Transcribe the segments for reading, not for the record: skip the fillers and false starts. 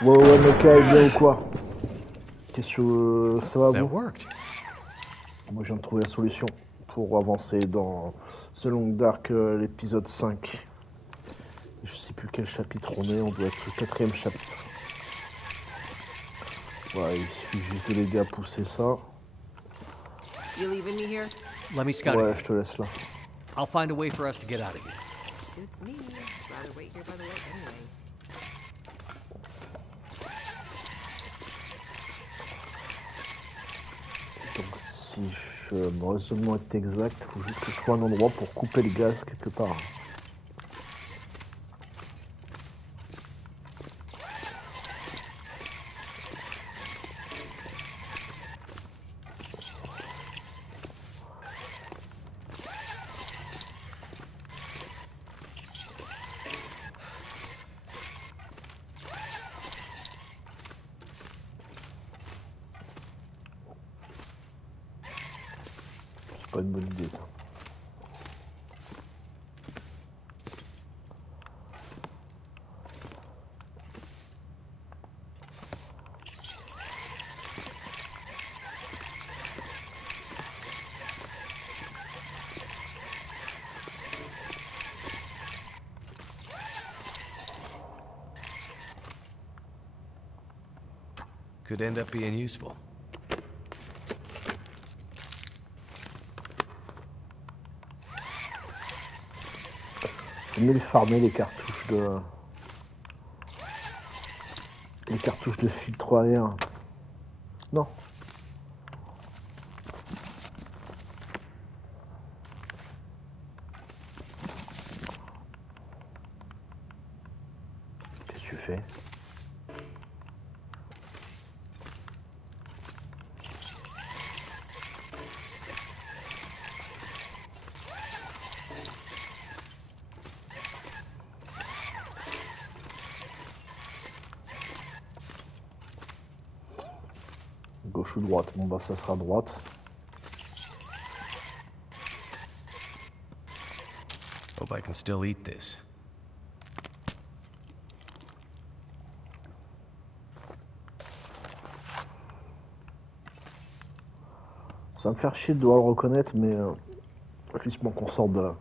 Ouais, mec, bien ou quoi? Qu'est-ce que ça va, vous? Moi, je viens de trouver la solution pour avancer dans The Long Dark, l'épisode 5. Je sais plus quel chapitre on doit être au quatrième chapitre. Ouais, il suffit juste de l'aider à pousser ça. You leaving me here? Let me scout Ouais, it. je te laisse là. I'll find a way for us to get out of here. Suits me. I'd rather wait here by the lake anyway. Donc, si je me raisonnement est exact, il faut juste que je trouve un endroit pour couper le gaz quelque part. C'est pas une bonne idée ça. Could end up being useful. Faut mieux farmer les cartouches de filtre à air. Non. Qu'est-ce que tu fais? Gauche ou droite? Bon bah ça sera droite. Hope I can still eat this. Ça va me faire chier de devoir le reconnaître, mais justement qu'on sorte de là.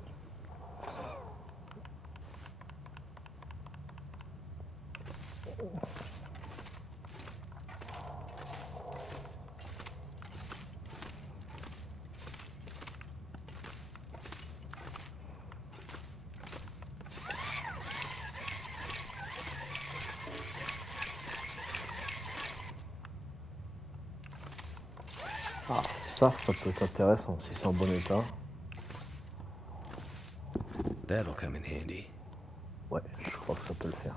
Ah, ça peut être intéressant si c'est en bon état. That'll come in handy. Ouais, je crois que ça peut le faire.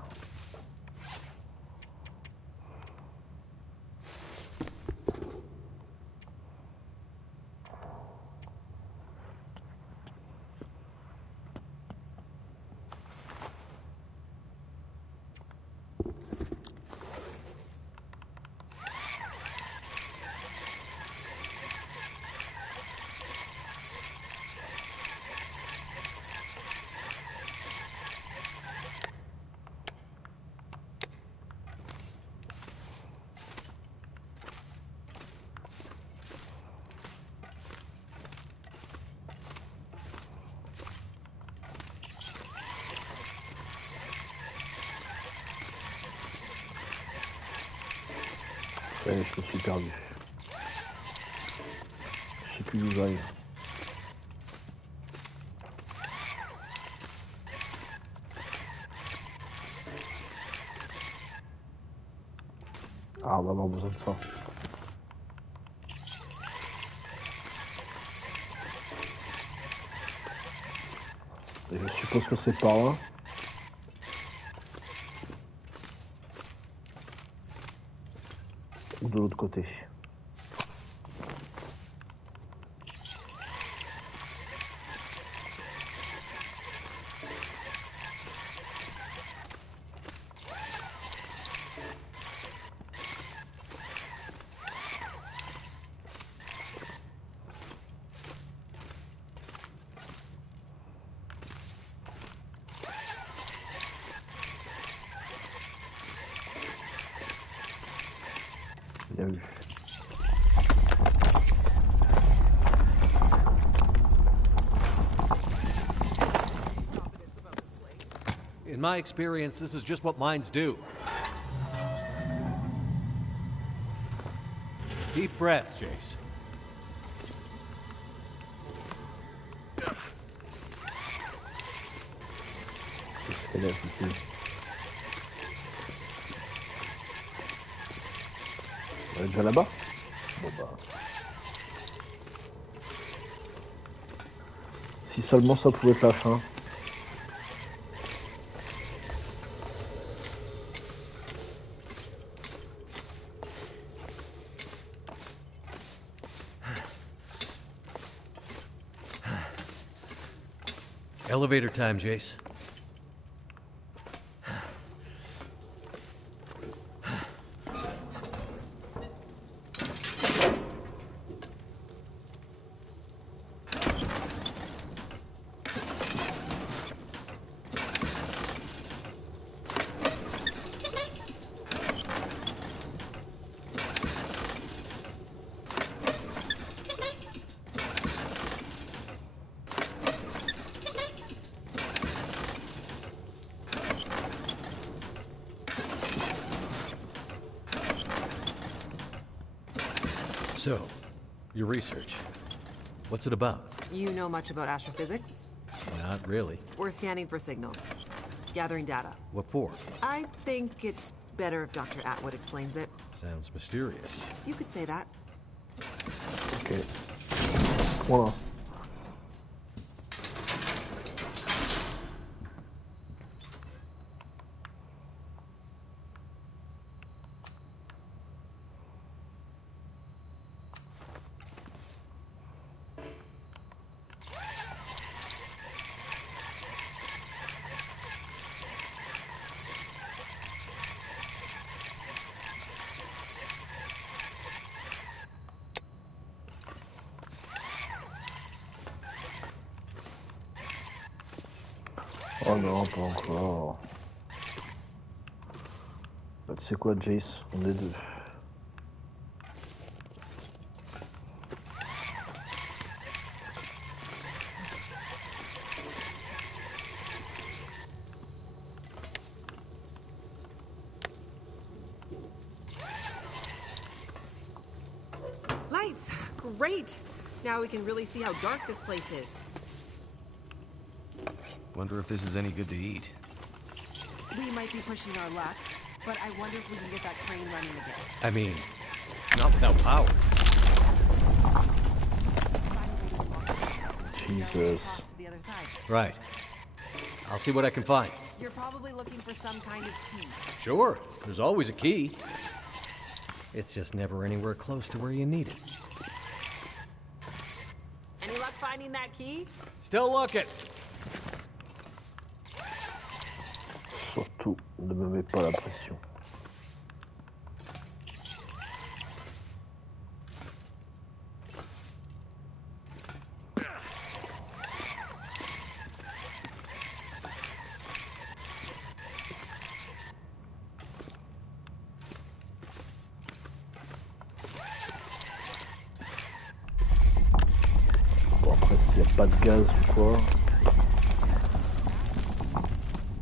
Ouais, je me suis perdu. Je sais plus d'où j'arrive. Ah, on va avoir besoin de ça. Et je suppose que c'est par là. Ou de l'autre côté. Bien vu. In my experience, this is just what mines do. Deep breaths, Jace. C'est là, c'est ici. On est déjà là-bas? Bon bah. Si seulement ça pouvait être la fin. Elevator time, Jace. So, your research. What's it about? You know much about astrophysics? Not really. We're scanning for signals. Gathering data. What for? I think it's better if Dr. Atwood explains it. Sounds mysterious. You could say that. Ok. Voilà. Oh non, pas encore. Bah, tu sais quoi, Jace, on est deux. Lights! Great! Now we can really see how dark this place is. Wonder if this is any good to eat. We might be pushing our luck, but I wonder if we can get that crane running again. I mean, not without power. Jesus. Across to the other side. Right. I'll see what I can find. You're probably looking for some kind of key. Sure, there's always a key. It's just never anywhere close to where you need it. Any luck finding that key? Still looking. Surtout, ne me mets pas la pression. Bon, après, s'il n'y a pas de gaz ou quoi.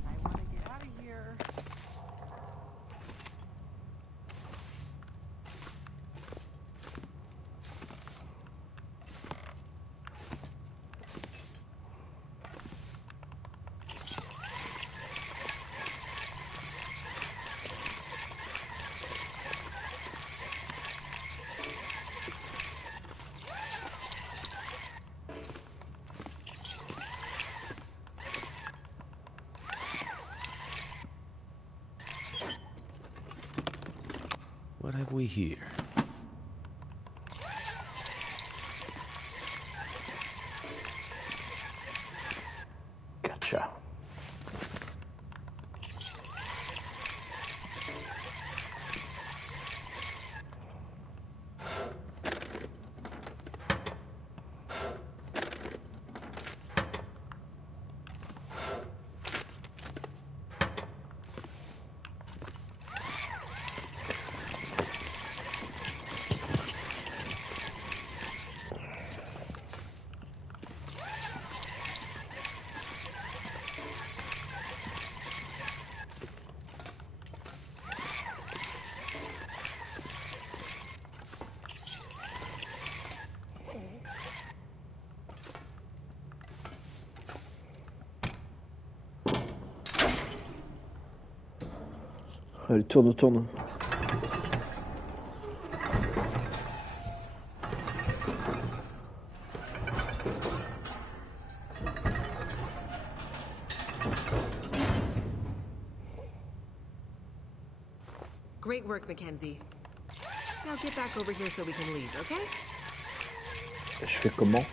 I want to get out of here. What have we here? Gotcha. Allez, tourne. Great work, Mackenzie. Now get back over here so we can leave, okay? Je fais comment?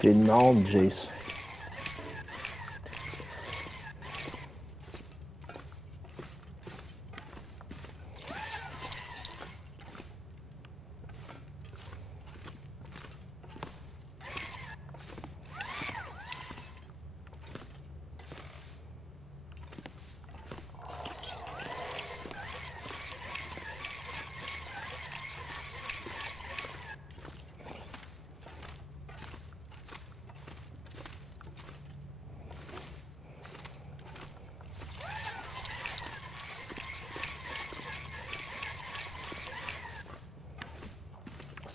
T'es énorme, Jace.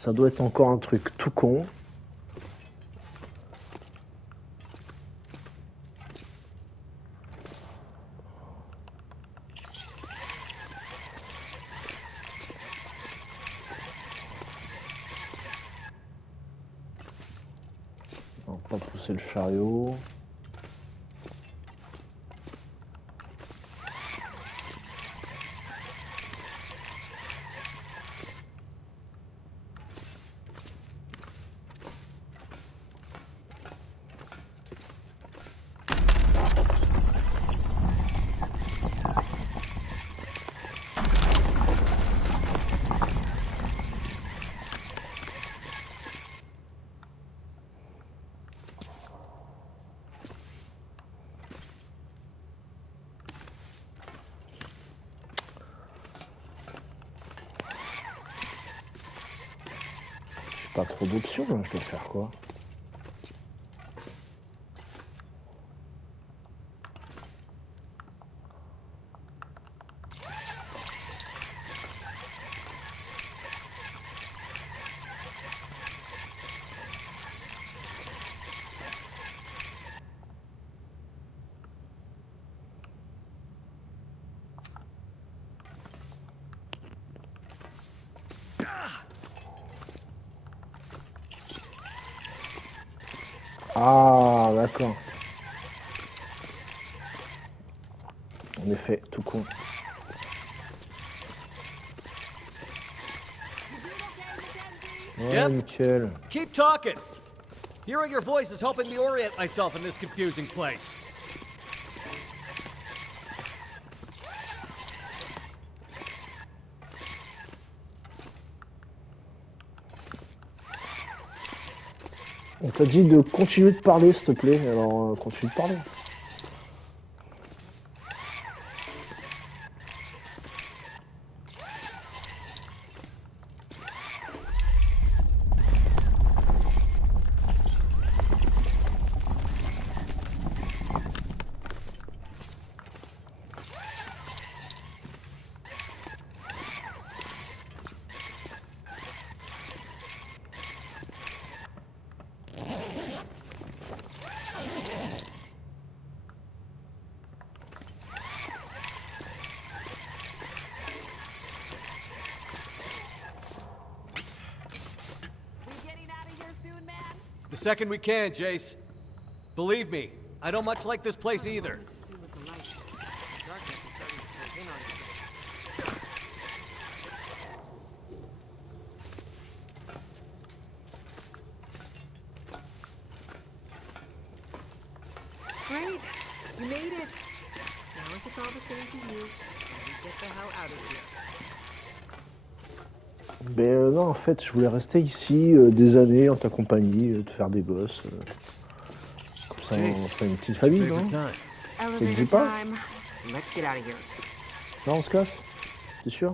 Ça doit être encore un truc tout con. On va pas pousser le chariot. Pas trop d'options, là. Je dois faire quoi? Ah, d'accord. En effet, tout con. Ouais, Yep. nickel. Keep talking. Hearing your voice is helping me orient myself in this confusing place. On t'a dit de continuer de parler, s'il te plaît. Alors, continue de parler. The second we can, Jace. Believe me, I don't much like this place either. Great. You made it. Now if it's all the same to you, we get the hell out of here. Ben non, en fait, je voulais rester ici des années en ta compagnie, te faire des gosses. Comme ça, on fait une petite famille, non? Elevator pas? time. Let's get out of here. Non, on se casse? T'es sûr?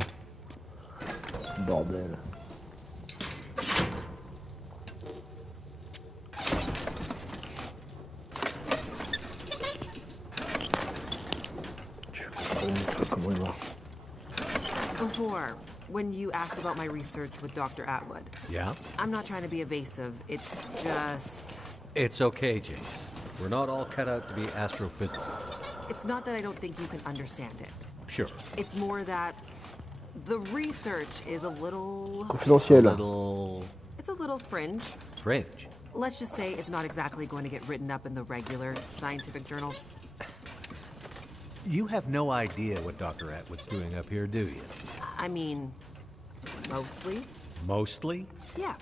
Bordel. Before, when you asked about my research with Dr. Atwood. Yeah? I'm not trying to be evasive. It's just... It's okay, Jace. We're not all cut out to be astrophysicists. It's not that I don't think you can understand it. Sure. It's more that the research is a little... Confidentiel. It's a little fringe. Fringe? Let's just say it's not exactly going to get written up in the regular scientific journals. You have no idea what Dr. Atwood's doing up here, do you? I mean, mostly. Mostly? Yeah.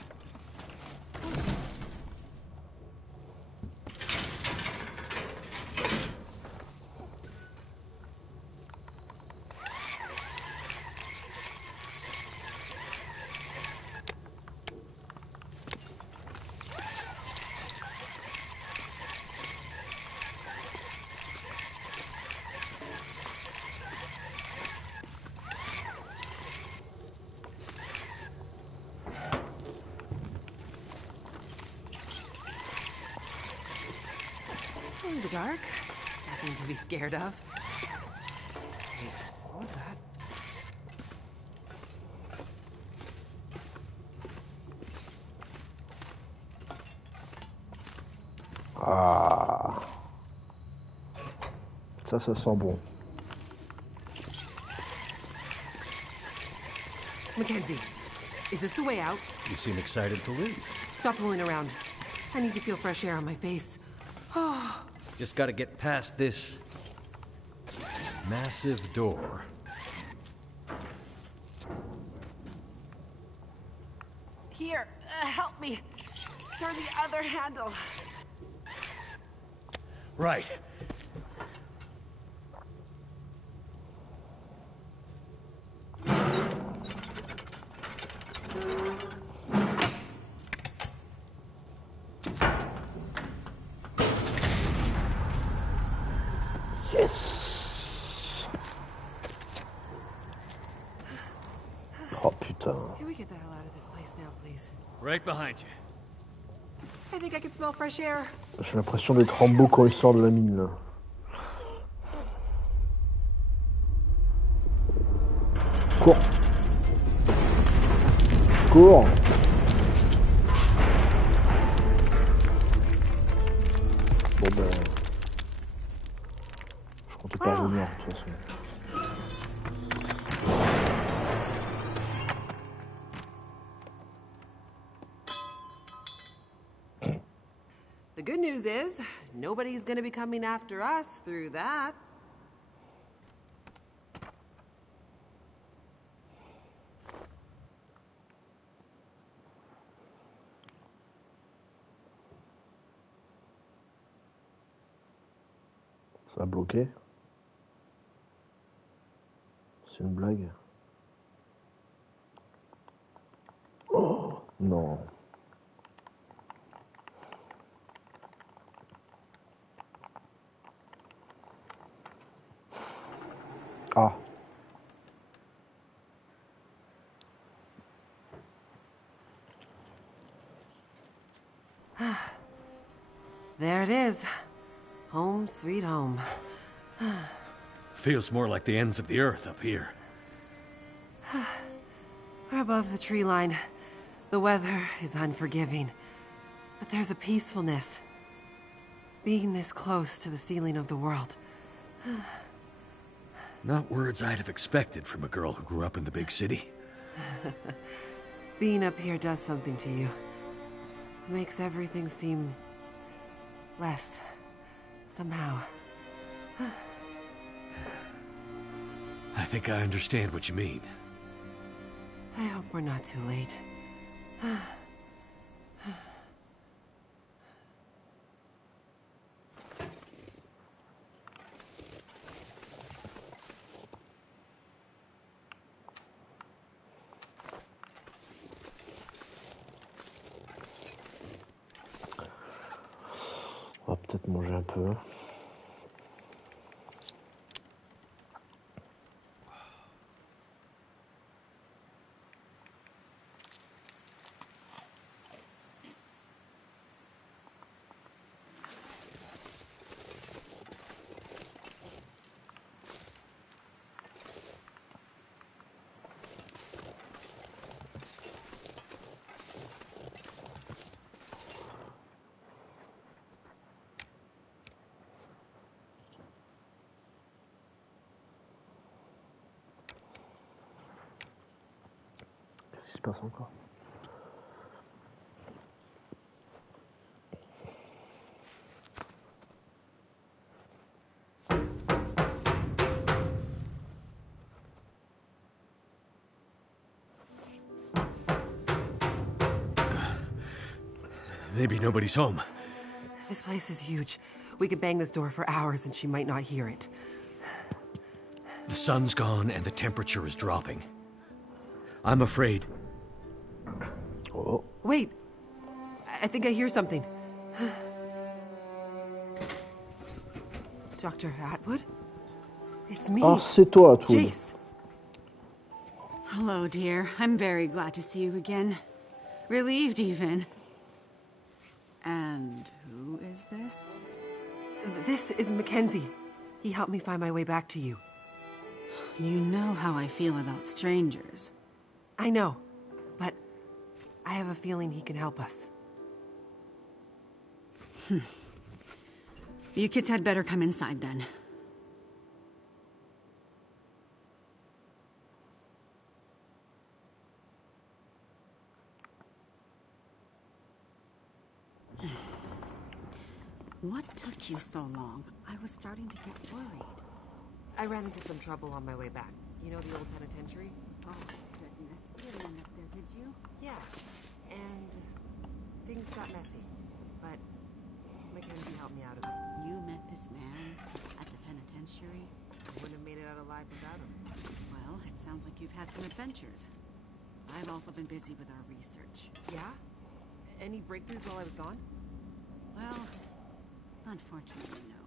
It's only the dark. Nothing to be scared of. Wait, what was that? Ah. Ça sent bon. Mackenzie, is this the way out? You seem excited to leave. Stop fooling around. I need to feel fresh air on my face. Just gotta get past this massive door. Here, help me. Turn the other handle. Right. Yes. Oh putain. Can we get the hell out of this place now, please? Right behind you. I think I can smell fresh air. J'ai l'impression d'être Rambo quand il sort de la mine là. Cours. Cours. Bon ben... Je comptais pas revenir de toute façon. The good news is, nobody's gonna be coming after us through that. Ça a bloqué. C'est une blague. Oh non. Ah. There it is. Home sweet home. Feels more like the ends of the earth up here. We're above the tree line. The weather is unforgiving. But there's a peacefulness. Being this close to the ceiling of the world. Not words I'd have expected from a girl who grew up in the big city. Being up here does something to you. It makes everything seem... less. Somehow. I think I understand what you mean. I hope we're not too late. On va peut-être manger un peu. passe encore. Maybe nobody's home. This place is huge. We could bang this door for hours and she might not hear it. The sun's gone and the temperature is dropping. I'm afraid. Oh. Wait. I think I hear something. Dr. Atwood? It's me. Ah, c'est toi, Atwood. Jace. Hello, dear. I'm very glad to see you again. Relieved, even. And who is this? This is Mackenzie. He helped me find my way back to you. You know how I feel about strangers. I know, but I have a feeling he can help us. You kids had better come inside, then. What took you so long? I was starting to get worried. I ran into some trouble on my way back. You know the old penitentiary? Oh, goodness. You didn't end up there, did you? Yeah. And things got messy. But Mackenzie helped me out of it. You met this man at the penitentiary? I wouldn't have made it out alive without him. Well, it sounds like you've had some adventures. I've also been busy with our research. Yeah? Any breakthroughs while I was gone? Well, unfortunately, no.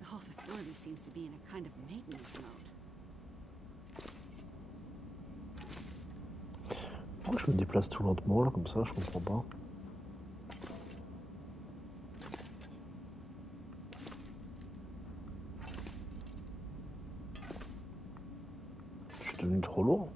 The whole facility seems to be in a kind of maintenance mode. Pourquoi je me déplace tout lentement là comme ça, je comprends pas. Je suis devenu trop lourd.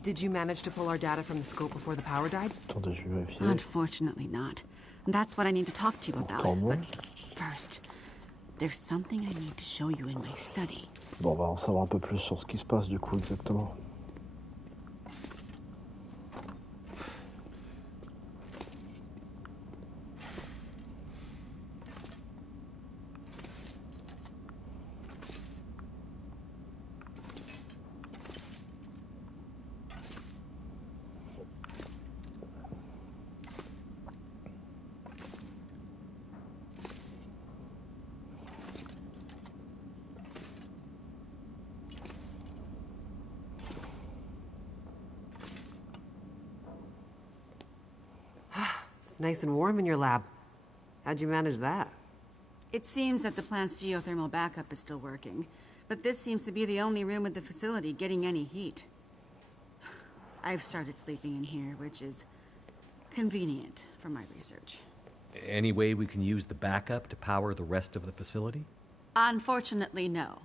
Did you manage to pull our data from the scope before the power died? Attendez, je vais vérifier. Unfortunately not. That's what I need to talk to you about. Tant mieux. But first, there's something I need to show you in my study. Bon, on va en savoir un peu plus sur ce qui se passe du coup exactement. It's nice and warm in your lab. How'd you manage that? It seems that the plant's geothermal backup is still working, but this seems to be the only room at the facility getting any heat. I've started sleeping in here, which is convenient for my research. Any way we can use the backup to power the rest of the facility? Unfortunately, no.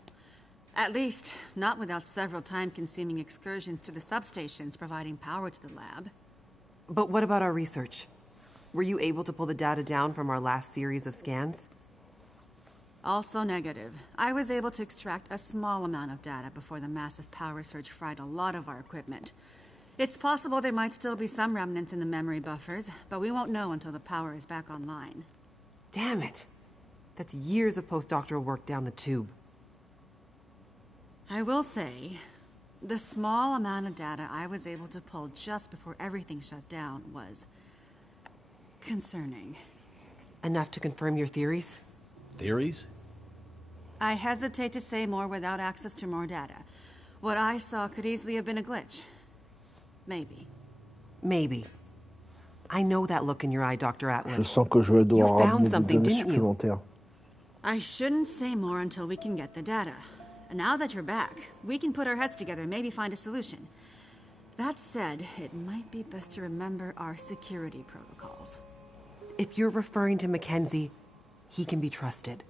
At least, not without several time-consuming excursions to the substations providing power to the lab. But what about our research? Were you able to pull the data down from our last series of scans? Also negative. I was able to extract a small amount of data before the massive power surge fried a lot of our equipment. It's possible there might still be some remnants in the memory buffers, but we won't know until the power is back online. Damn it! That's years of postdoctoral work down the tube. I will say, the small amount of data I was able to pull just before everything shut down was concerning. Enough to confirm your theories? Theories? I hesitate to say more without access to more data. What I saw could easily have been a glitch. Maybe. Maybe. I know that look in your eye, Dr. Je Atwood. sens que je vais devoir You found ramener des something, données didn't you? supplémentaires. I shouldn't say more until we can get the data. And now that you're back, we can put our heads together and maybe find a solution. That said, it might be best to remember our security protocols. If you're referring to Mackenzie, he can be trusted.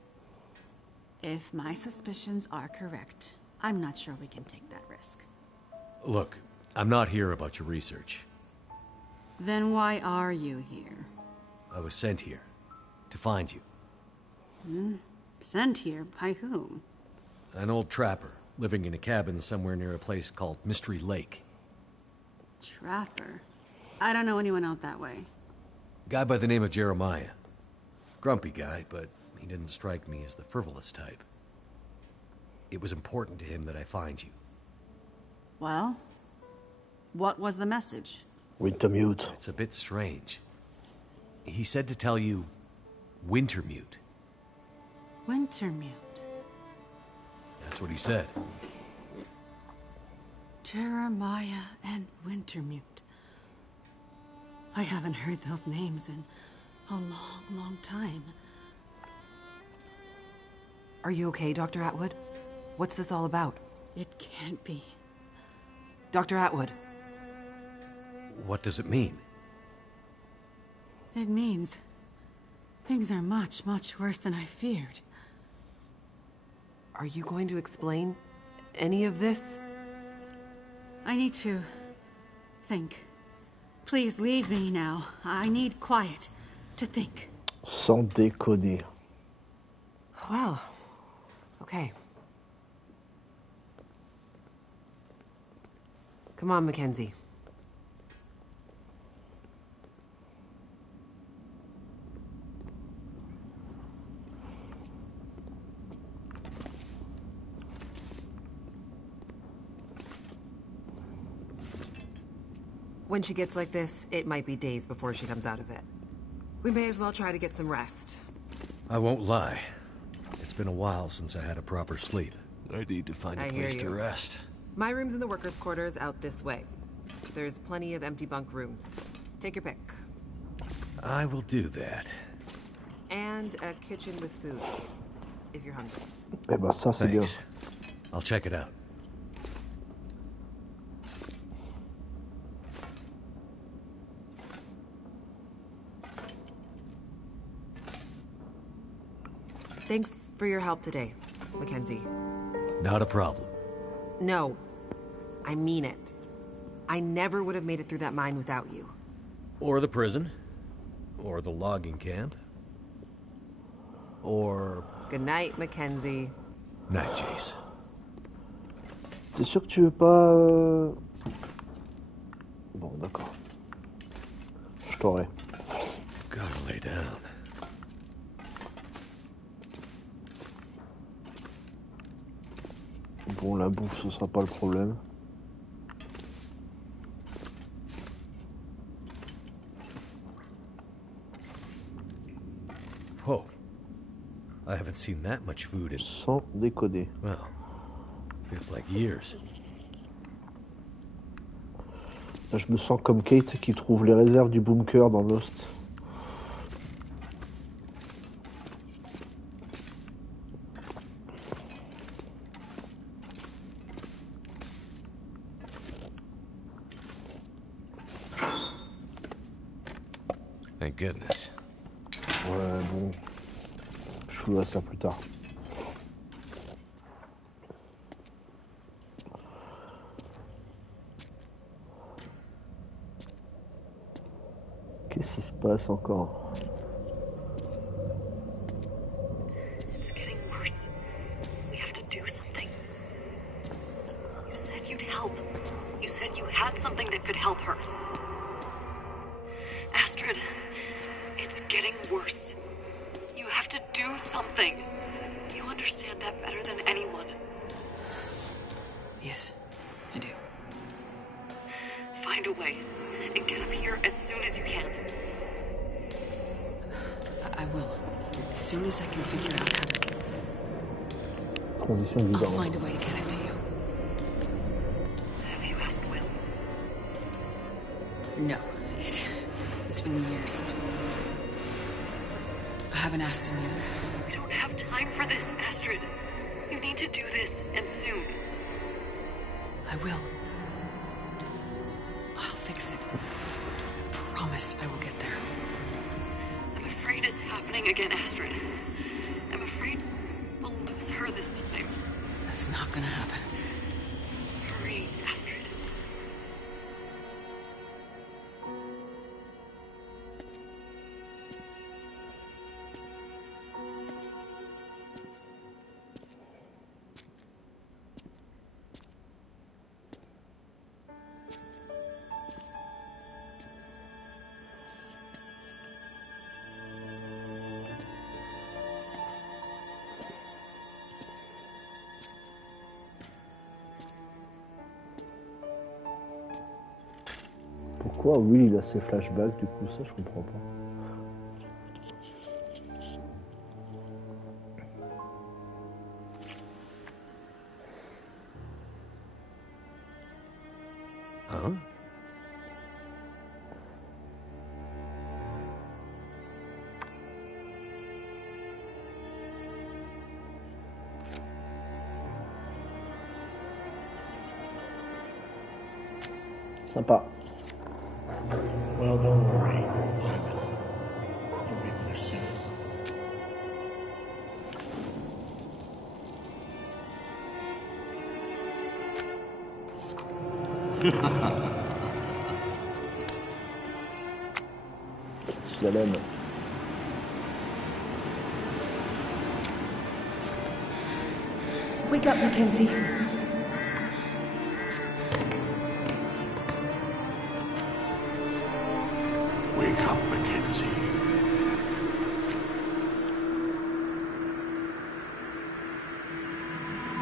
If my suspicions are correct, I'm not sure we can take that risk. Look, I'm not here about your research. Then why are you here? I was sent here to find you. Sent here by whom? An old trapper, living in a cabin somewhere near a place called Mystery Lake. Trapper? I don't know anyone out that way. Guy by the name of Jeremiah. Grumpy guy, but he didn't strike me as the frivolous type. It was important to him that I find you. Well, what was the message? Wintermute. It's a bit strange. He said to tell you, Wintermute. Wintermute. That's what he said. Jeremiah and Wintermute. I haven't heard those names in a long, long time. Are you okay, Dr. Atwood? What's this all about? It can't be. Dr. Atwood. What does it mean? It means things are much, much worse than I feared. Are you going to explain any of this? I need to think. Please leave me now. I need quiet to think. Sans déconner. Well, okay. Come on, Mackenzie. When she gets like this, it might be days before she comes out of it. We may as well try to get some rest. I won't lie. It's been a while since I had a proper sleep. I need to find a I hear place to you. rest. My room's in the workers' quarters out this way. There's plenty of empty bunk rooms. Take your pick. I will do that. And a kitchen with food, if you're hungry. Eh ben ça c'est bien. Thanks. I'll check it out. Thanks for your help today, Mackenzie. Not a problem. No, I mean it. I never would have made it through that mine without you. Or the prison. Or the logging camp. Or... Good night, Mackenzie. Night, Jace. T'es sûr que tu veux pas... Bon, d'accord. Je t'aurai. Gotta lay down. Bon, la bouffe, ce sera pas le problème. Whoa. I haven't seen that much food in... Sans déconner. Well, feels like years. Là, je me sens comme Kate qui trouve les réserves du bunker dans Lost. Thank goodness. Ouais, bon. Je jouerai ça plus tard. Qu'est-ce qui se passe encore? It's getting worse. We have to do something. You said you'd help. You said you had something that could help her. Astrid, it's getting worse. You have to do something. You understand that better than anyone. Yes, I do. Find a way and get up here as soon as you can. I will. As soon as I can figure out how to... Condition I'll bizarre. find a way to get it to you. Have you asked Will? No. It's been years since we... I haven't asked him yet. We don't have time for this, Astrid. You need to do this, and soon. I will. I'll fix it. I promise I will get there. I'm afraid it's happening again, Astrid. I'm afraid we'll lose her this time. That's not gonna happen. Hurry, Astrid. Pourquoi Will il a ses flashbacks du coup, ça je comprends pas. Huh? Sympa. Well, don't worry, Pilot. You'll be with her soon. Je l'aime. Wake up, Mackenzie. Wake up, Mackenzie.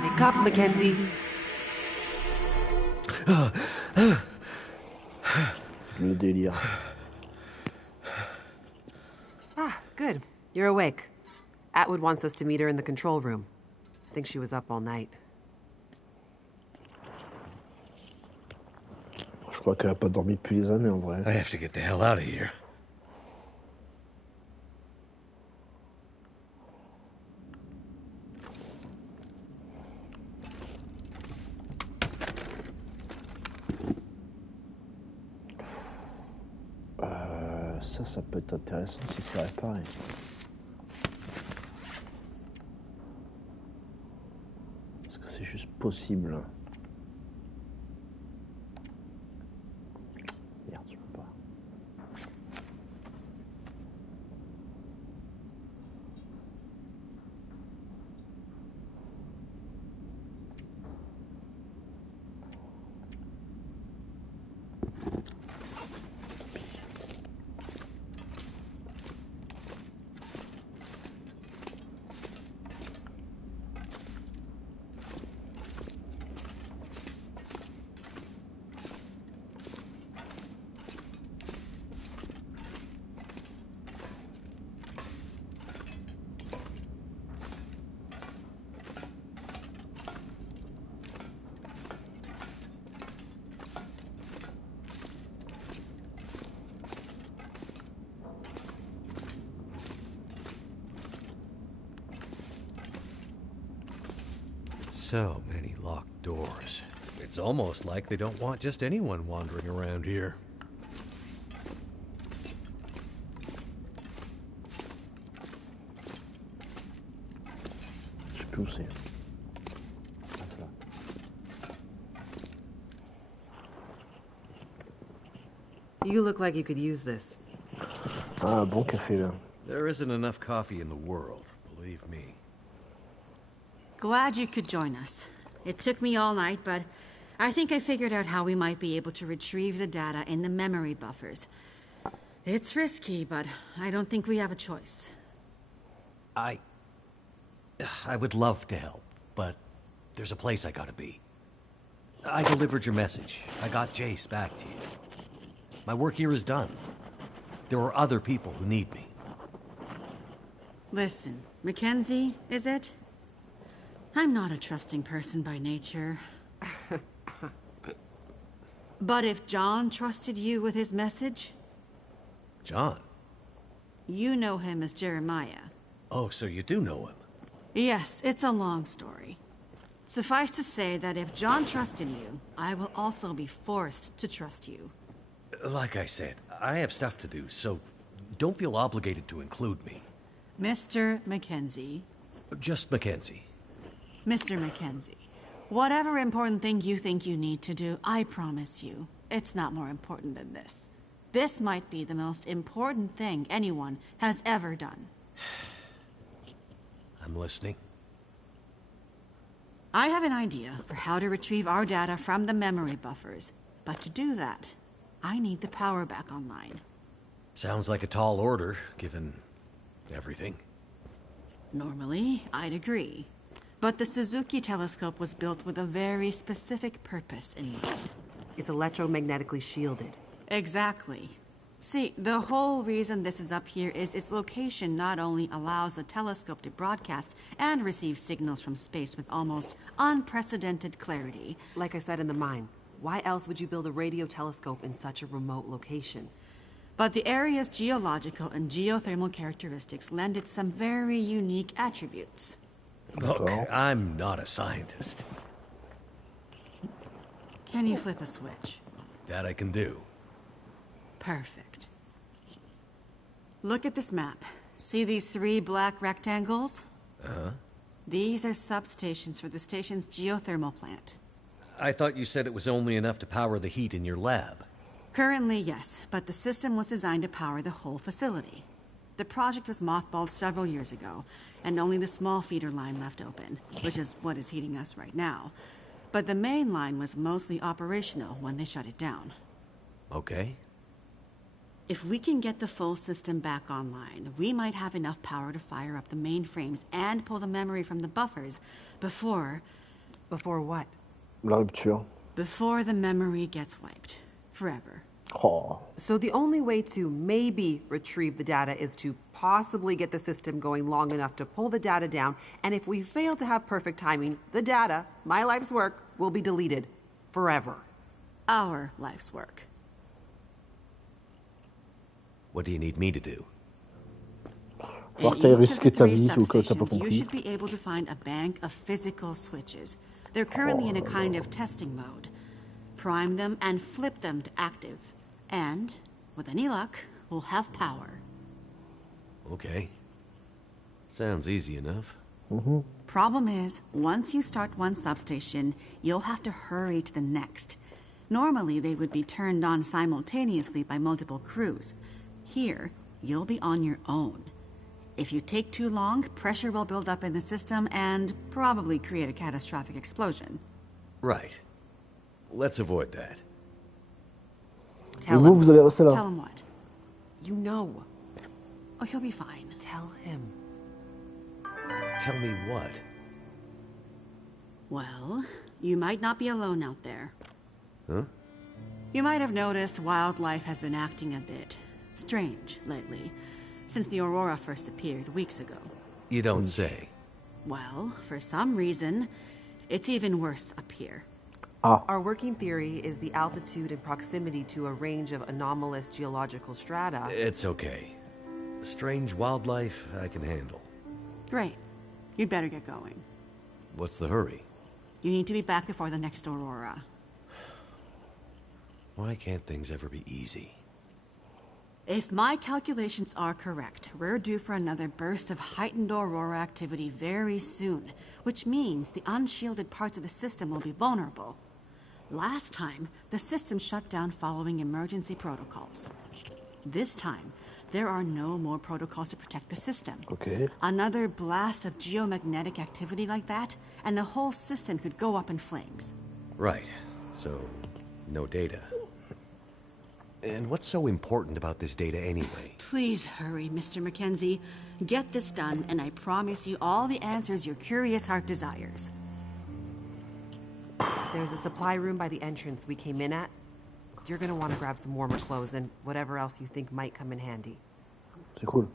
Wake up, Mackenzie. Le délire. Ah, good. You're awake. Atwood wants us to meet her in the control room. I think she was up all night. Je crois qu'elle a pas dormi depuis les années en vrai. I have to get the hell out of here. Ça peut être intéressant si c'est réparé. Est-ce que c'est juste possible? Merde, je peux pas. So many locked doors. It's almost like they don't want just anyone wandering around here. Je sais plus où c'est. You look like you could use this. Ah, bon café là. There isn't enough coffee in the world, believe me. Glad you could join us. It took me all night, but I think I figured out how we might be able to retrieve the data in the memory buffers. It's risky, but I don't think we have a choice. I would love to help, but there's a place I gotta be. I delivered your message. I got Jace back to you. My work here is done. There are other people who need me. Listen, Mackenzie, is it? I'm not a trusting person by nature. But if John trusted you with his message? John? You know him as Jeremiah. Oh, so you do know him? Yes, it's a long story. Suffice to say that if John trusted you, I will also be forced to trust you. Like I said, I have stuff to do, so don't feel obligated to include me. Mr. Mackenzie. Just Mackenzie. Mr. Mackenzie, whatever important thing you think you need to do, I promise you, it's not more important than this. This might be the most important thing anyone has ever done. I'm listening. I have an idea for how to retrieve our data from the memory buffers, but to do that, I need the power back online. Sounds like a tall order, given everything. Normally, I'd agree. But the Suzuki telescope was built with a very specific purpose in mind. It's electromagnetically shielded. Exactly. See, the whole reason this is up here is its location not only allows the telescope to broadcast and receive signals from space with almost unprecedented clarity. Like I said in the mine, why else would you build a radio telescope in such a remote location? But the area's geological and geothermal characteristics lend it some very unique attributes. Look, I'm not a scientist. Can you flip a switch? That I can do. Perfect. Look at this map. See these 3 black rectangles? Uh-huh. These are substations for the station's geothermal plant. I thought you said it was only enough to power the heat in your lab. Currently, yes, but the system was designed to power the whole facility. The project was mothballed several years ago, and only the small feeder line left open, which is what is heating us right now. But the main line was mostly operational when they shut it down. Okay. If we can get the full system back online, we might have enough power to fire up the mainframes and pull the memory from the buffers before... Before what? La rupture. Before the memory gets wiped. Forever. Oh. So the only way to maybe retrieve the data is to possibly get the system going long enough to pull the data down, and if we fail to have perfect timing, the data, my life's work, will be deleted. Forever. Our life's work. What do you need me to do? Voir In que t'as each of risqué the ta 3 vie ou que t'as pas substations, you compris. should be able to find a bank of physical switches. They're currently in a kind of testing mode. Prime them and flip them to active. And, with any luck, we'll have power. Okay. Sounds easy enough. Problem is, once you start one substation, you'll have to hurry to the next. Normally, they would be turned on simultaneously by multiple crews. Here, you'll be on your own. If you take too long, pressure will build up in the system and probably create a catastrophic explosion. Right. Let's avoid that. Et Tell vous, him. vous allez rester Tell là. him what? You know. Oh, he'll be fine. Tell him. Tell me what? Well, you might not be alone out there. Huh? You might have noticed wildlife has been acting a bit strange lately, since the Aurora first appeared weeks ago. You don't say. Well, for some reason, it's even worse up here. Our working theory is the altitude and proximity to a range of anomalous geological strata. It's okay. Strange wildlife, I can handle. Great. You'd better get going. What's the hurry? You need to be back before the next Aurora. Why can't things ever be easy? If my calculations are correct, we're due for another burst of heightened Aurora activity very soon, which means the unshielded parts of the system will be vulnerable. Last time, the system shut down following emergency protocols. This time, there are no more protocols to protect the system. Okay. Another blast of geomagnetic activity like that, and the whole system could go up in flames. Right. So, no data. And what's so important about this data anyway? Please hurry, Mr. Mackenzie. Get this done, and I promise you all the answers your curious heart desires. There's a supply room by the entrance we came in at. You're gonna want to grab some warmer clothes and whatever else you think might come in handy. C'est cool.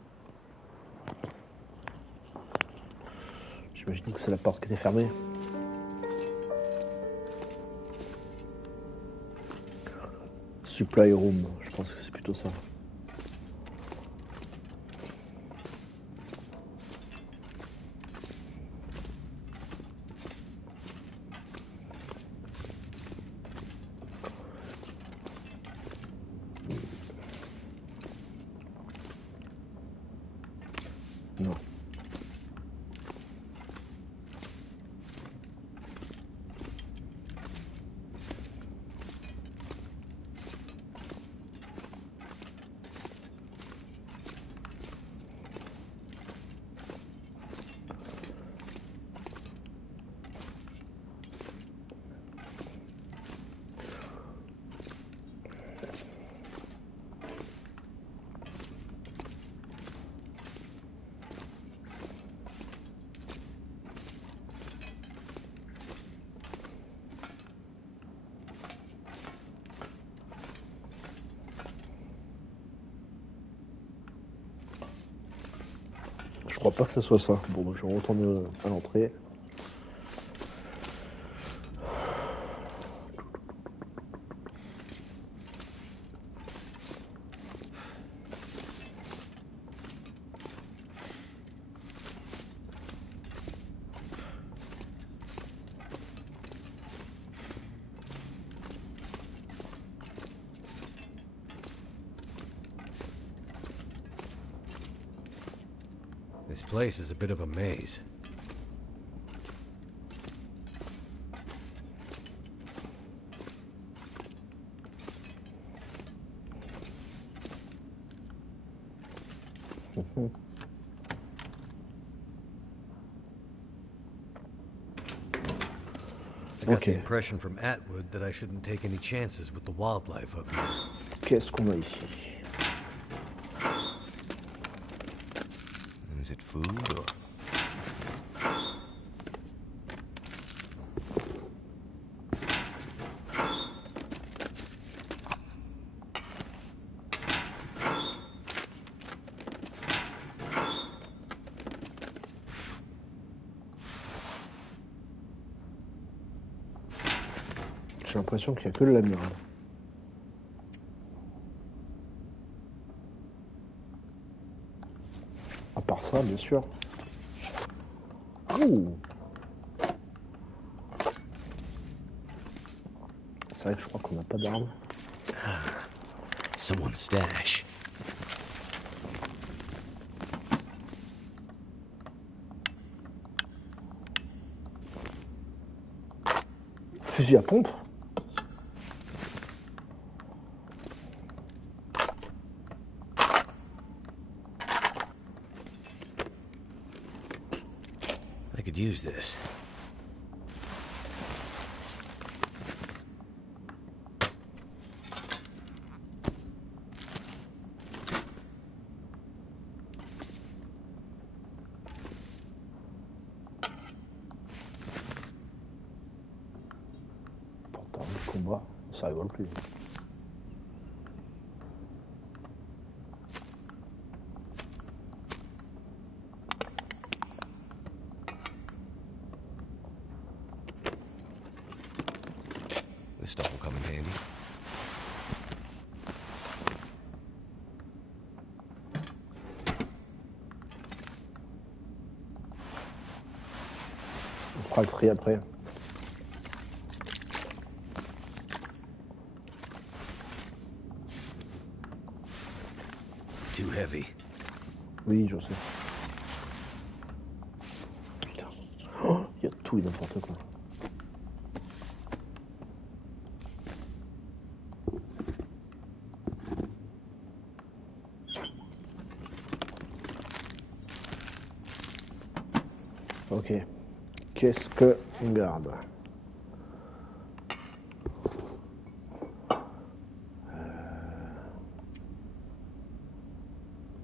J'imagine que c'est la porte qui était fermée. Supply room, je pense que c'est plutôt ça. Non. crois pas que ce soit ça. Bon, je retourne à l'entrée. This place is a bit of a maze. I got the impression from Atwood that I shouldn't take any chances with the wildlife up here. Qu'est-ce qu'on a ici? Is it food or... J'ai l'impression qu'il n'y a que de la merde. À part ça, bien sûr. Oh! C'est vrai que je crois qu'on n'a pas d'armes. Someone's stash. Fusil à pompe? I could use this. Pourtant, le combat, ça rigole plus. This stuff will come in handy. On fera le tri après. Too heavy. Oui, je sais. Putain. Oh, il y a tout et n'importe quoi. Ok. Qu'est-ce que on garde?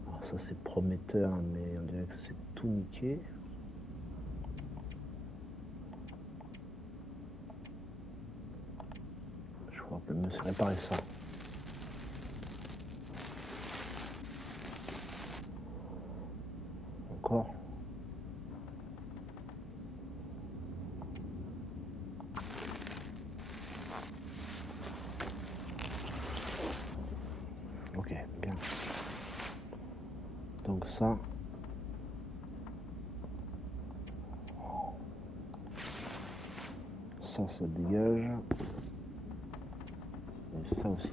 Alors ça c'est prometteur, mais on dirait que c'est tout niqué. Je crois que me réparer ça. Encore. Ok, bien. Donc ça. Ça dégage. Et ça aussi.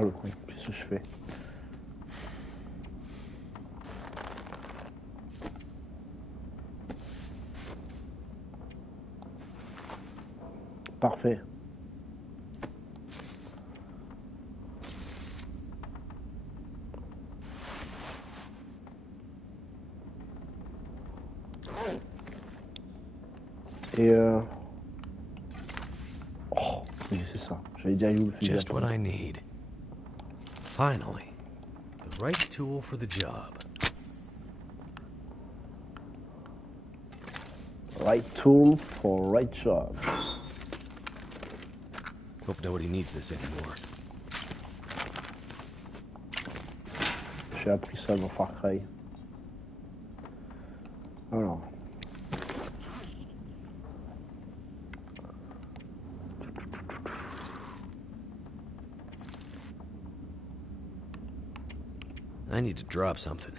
Ah le con, qu'est-ce que je fais? Parfait. Et oh, oui, c'est ça. J'allais dire you. Just what I need. Finally, the right tool for the job. Right tool for right job. Hope nobody needs this anymore. J'ai appris ça dans Far Cry. Alors. I need to drop something.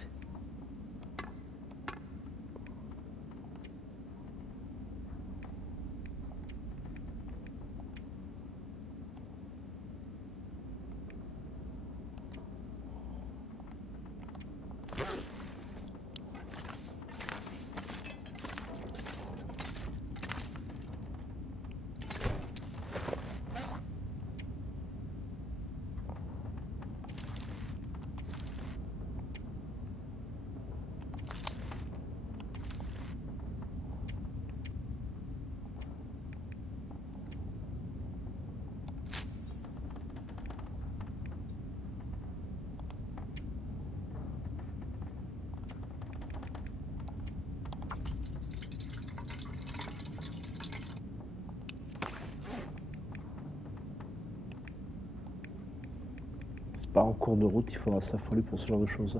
Pas en cours de route, il faudra s'affoler pour ce genre de choses.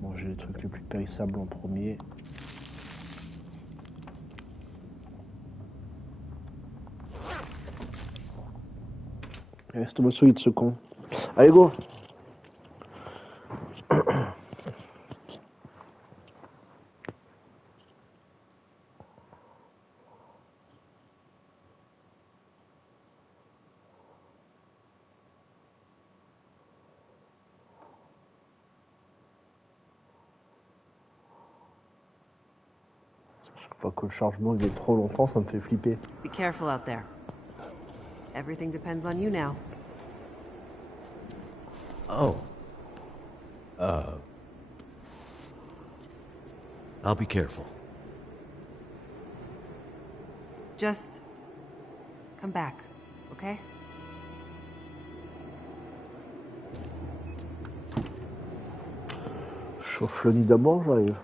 Bon, j'ai les trucs les plus périssables en premier. Reste-moi solide ce con. Allez go! Chaque fois que le chargement il est trop longtemps, ça me fait flipper. Be careful out there. Everything depends on you now. Oh. I'll be careful. Just come back, okay? Chauffe le nid d'abord, j'arrive.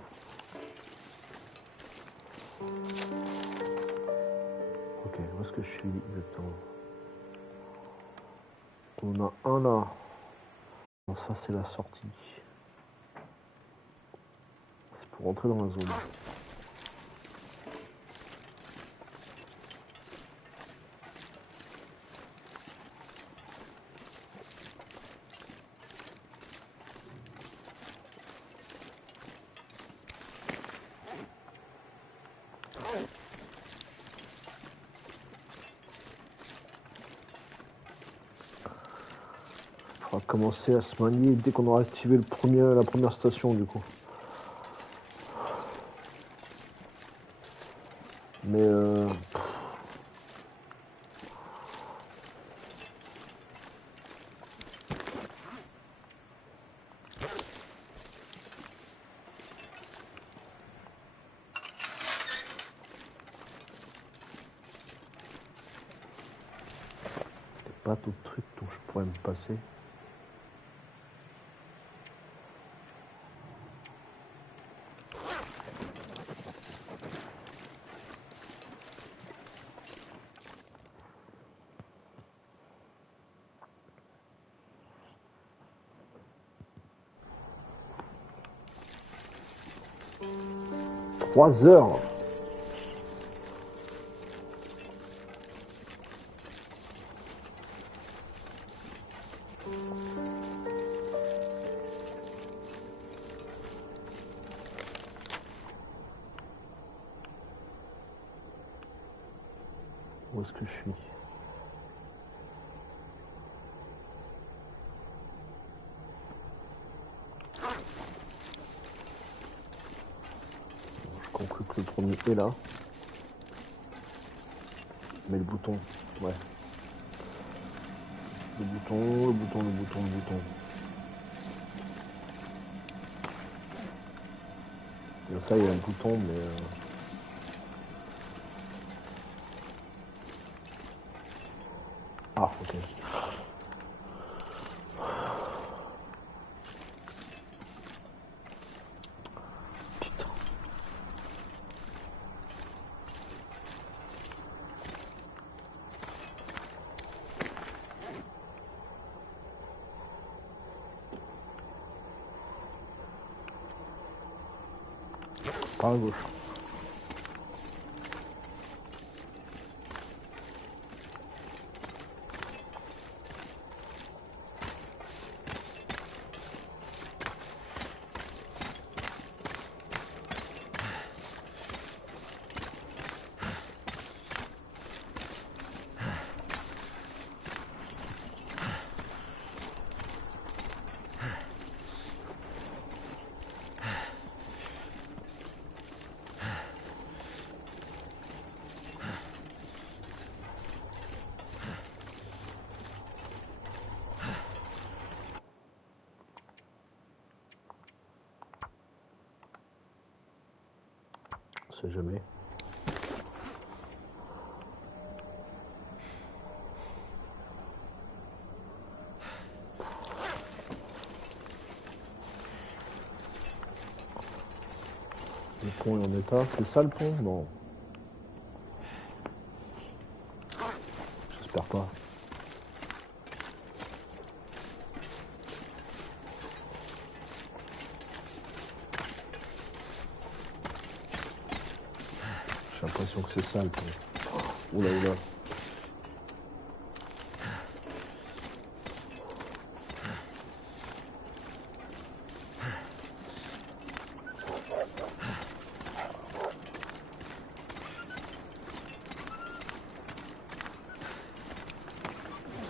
Ok, où est-ce que je suis exactement? On a un là. Bon, ça c'est la sortie. C'est pour rentrer dans la zone. On va commencer à se manier dès qu'on aura activé la première station du coup. Mais pas d'autres trucs dont je pourrais me passer. Trois heures. Où est-ce que je suis? Je conclus que le premier est là. Mais le bouton, ouais. Le bouton. Ça, il y a un bouton, mais... Ah, ok. Putain. Par la gauche. On sait jamais. Le pont est en état. C'est ça le pont? Non. J'espère pas. J'ai l'impression que c'est ça le pont. Oula.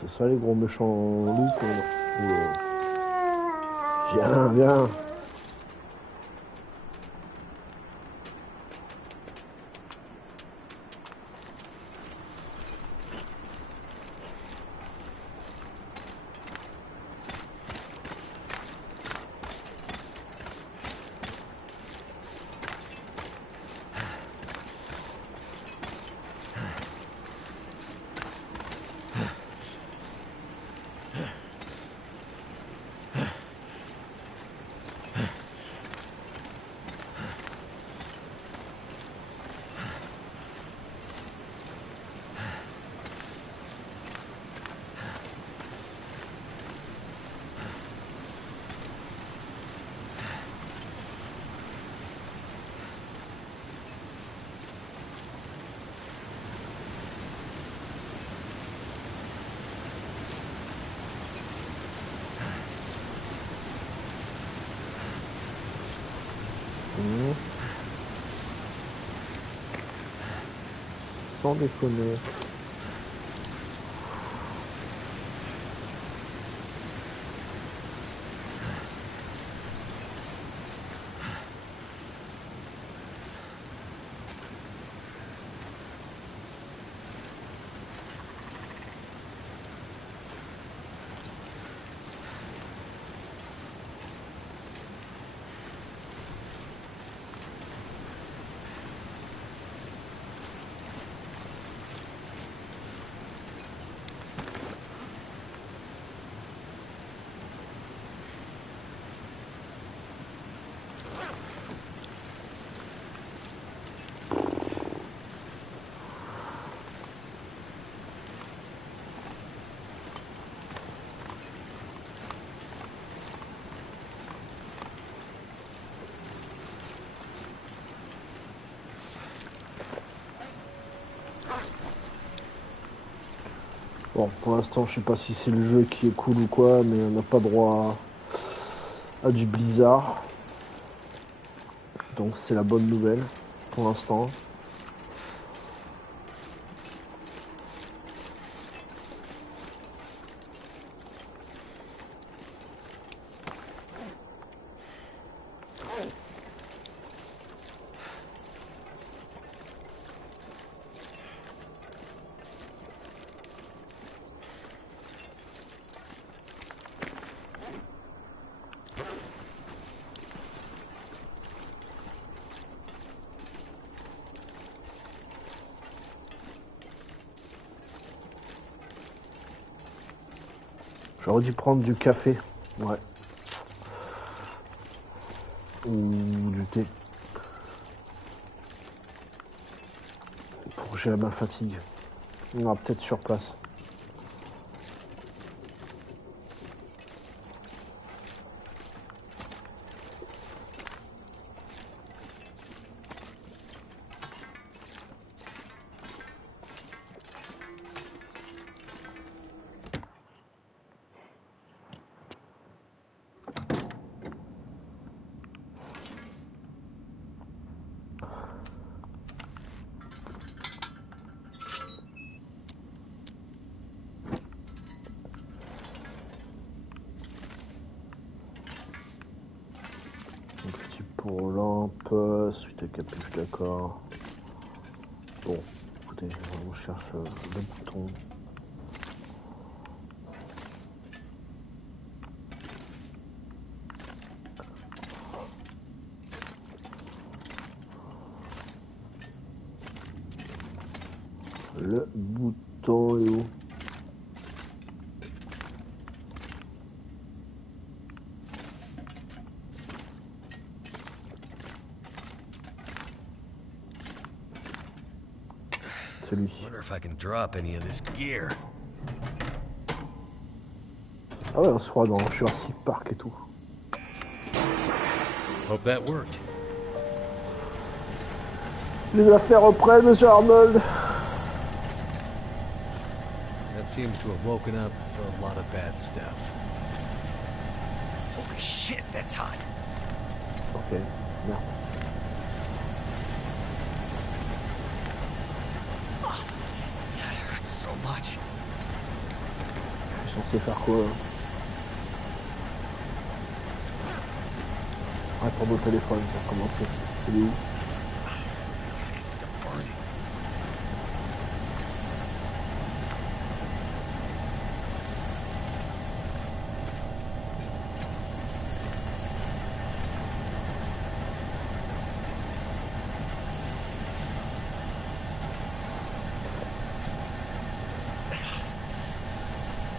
C'est ça les gros méchants loups qu'on... Viens. Sans déconner. Bon, pour l'instant, je sais pas si c'est le jeu qui est cool ou quoi, mais on n'a pas droit à du blizzard. Donc c'est la bonne nouvelle pour l'instant. J'aurais dû prendre du café. Ouais. Ou du thé. Pour gérer ma fatigue. Non, peut-être sur place. Pour lampe, suite à capuche, d'accord. Bon, écoutez, on cherche le bouton. Le bouton est où? Wonder if I can drop any of this gear. Ah ouais, on se croit dans Jurassic Park et tout. Hope that worked. Les affaires reprennent, monsieur Arnold. That seems to have woken up a lot of bad stuff. Holy shit, that's hot. Ok, merde. That hurts so much. Je suis censé faire quoi? Répondre au téléphone pour commencer. Il est où? It's still burning.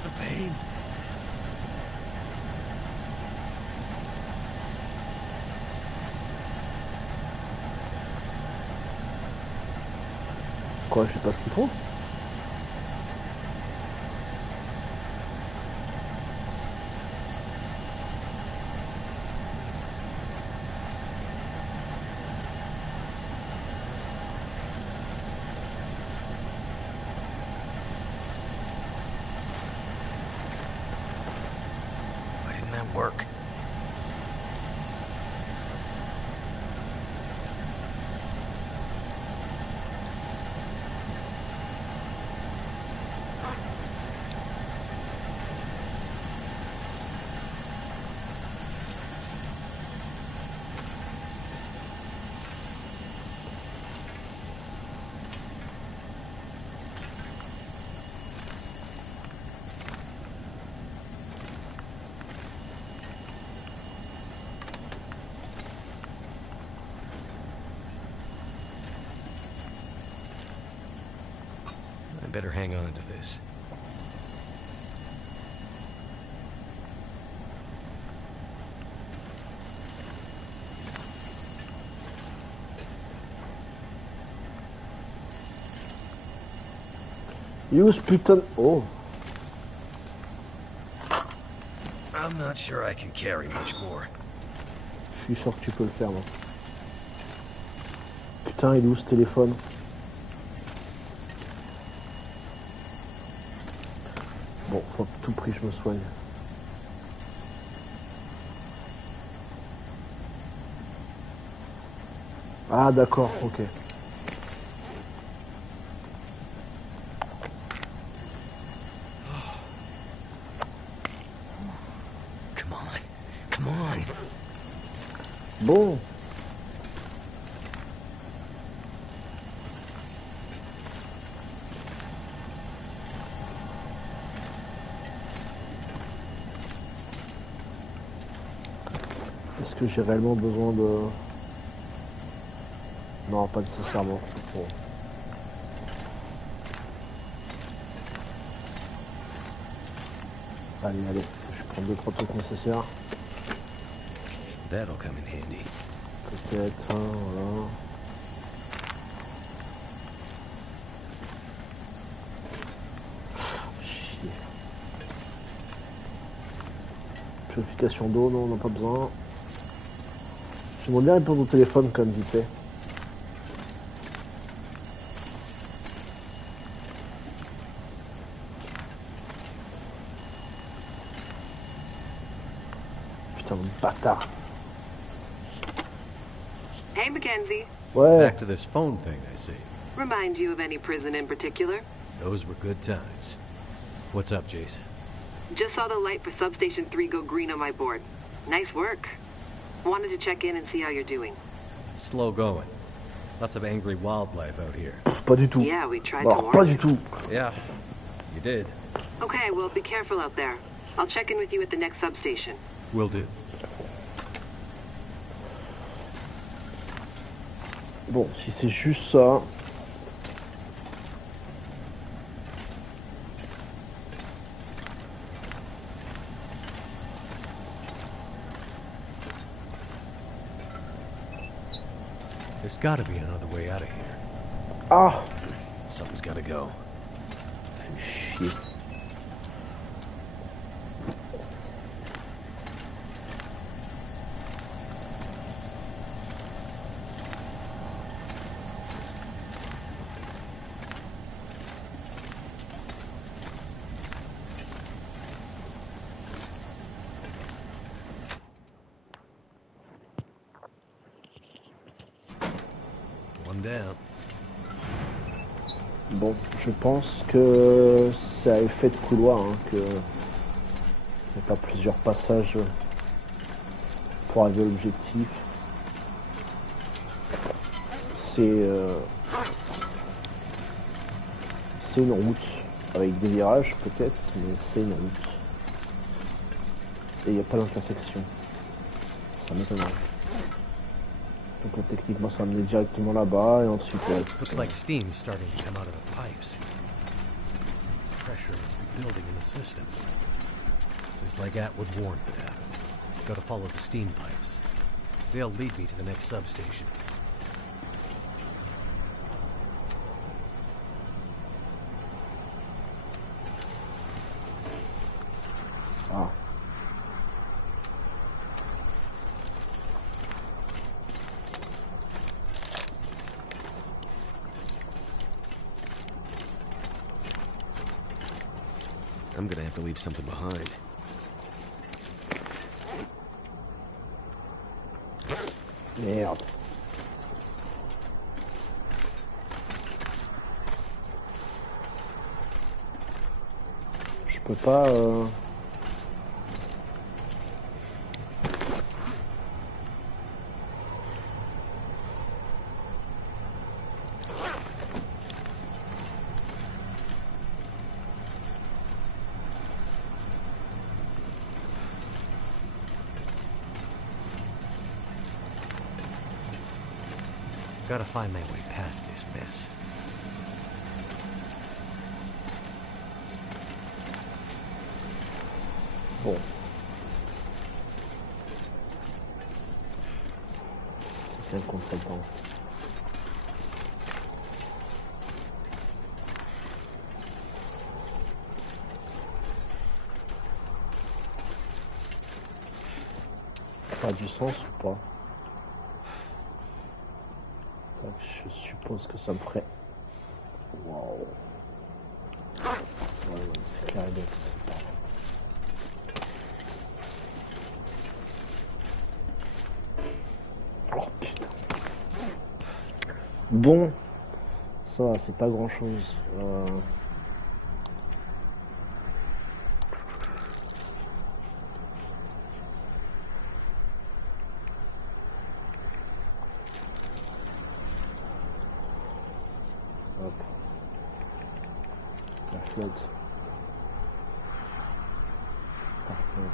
The pain. Quoi, je sais pas ce qu'ils font. Why didn't that work? I better hang on to this. Use putain. Oh. I'm not sure I can carry much more. Je suis sûr que tu peux le faire, moi. Putain, il est où ce téléphone? Bon, faut à tout prix je me soigne. Ah d'accord, ok. Come on. Come on. Bon. Est-ce que j'ai réellement besoin de... Non, pas nécessairement. Bon. Allez, allez, je prends 2-3 trucs nécessaires. That'll come in handy. Peut-être, hein, voilà. Chier. Purification d'eau, non, on n'a pas besoin. J'aimerais bien répondre au téléphone comme vite fait. Putain, le bâtard. Hey, Mackenzie. Ouais. Back to this phone thing, I see. Remind you of any prison in particular? Those were good times. What's up, Jace? Just saw the light for Substation 3 go green on my board. Nice work. Wanted to check in and see how you're doing. It's slow going. Lots of angry wildlife out here. Pas du tout. Yeah, we tried Alors, to pas warn du you. tout. Yeah, you did. Okay, well, be careful out there. I'll check in with you at the next substation. Will do. Bon, si c'est juste ça... There's gotta be another way out of here. Ah! Something's gotta go. Chier. One down. Bon, je pense que c'est à effet de couloir, hein, que il n'y a pas plusieurs passages pour arriver à l'objectif. C'est une route avec des virages peut-être, mais c'est une route. Et il n'y a pas d'intersection. Ça m'étonnerait. Donc techniquement ça va mener directement là-bas et ensuite... Looks like steam starting to come out of the pipes. Pressure must be building in the system. Just like Atwood warned would happen. Gotta follow the steam pipes. They'll lead me to the next substation. Ah. I'm gonna have to leave something behind. Merde. Je peux pas... Gotta find my way past this mess. Bon. C'est un contre-temps. Ça a du sens ou pas? Je suppose que ça me ferait... Waouh. Ouais, c'est clair et net. Oh putain. Bon. Ça, c'est pas grand chose. Hop. La flotte. Parfait.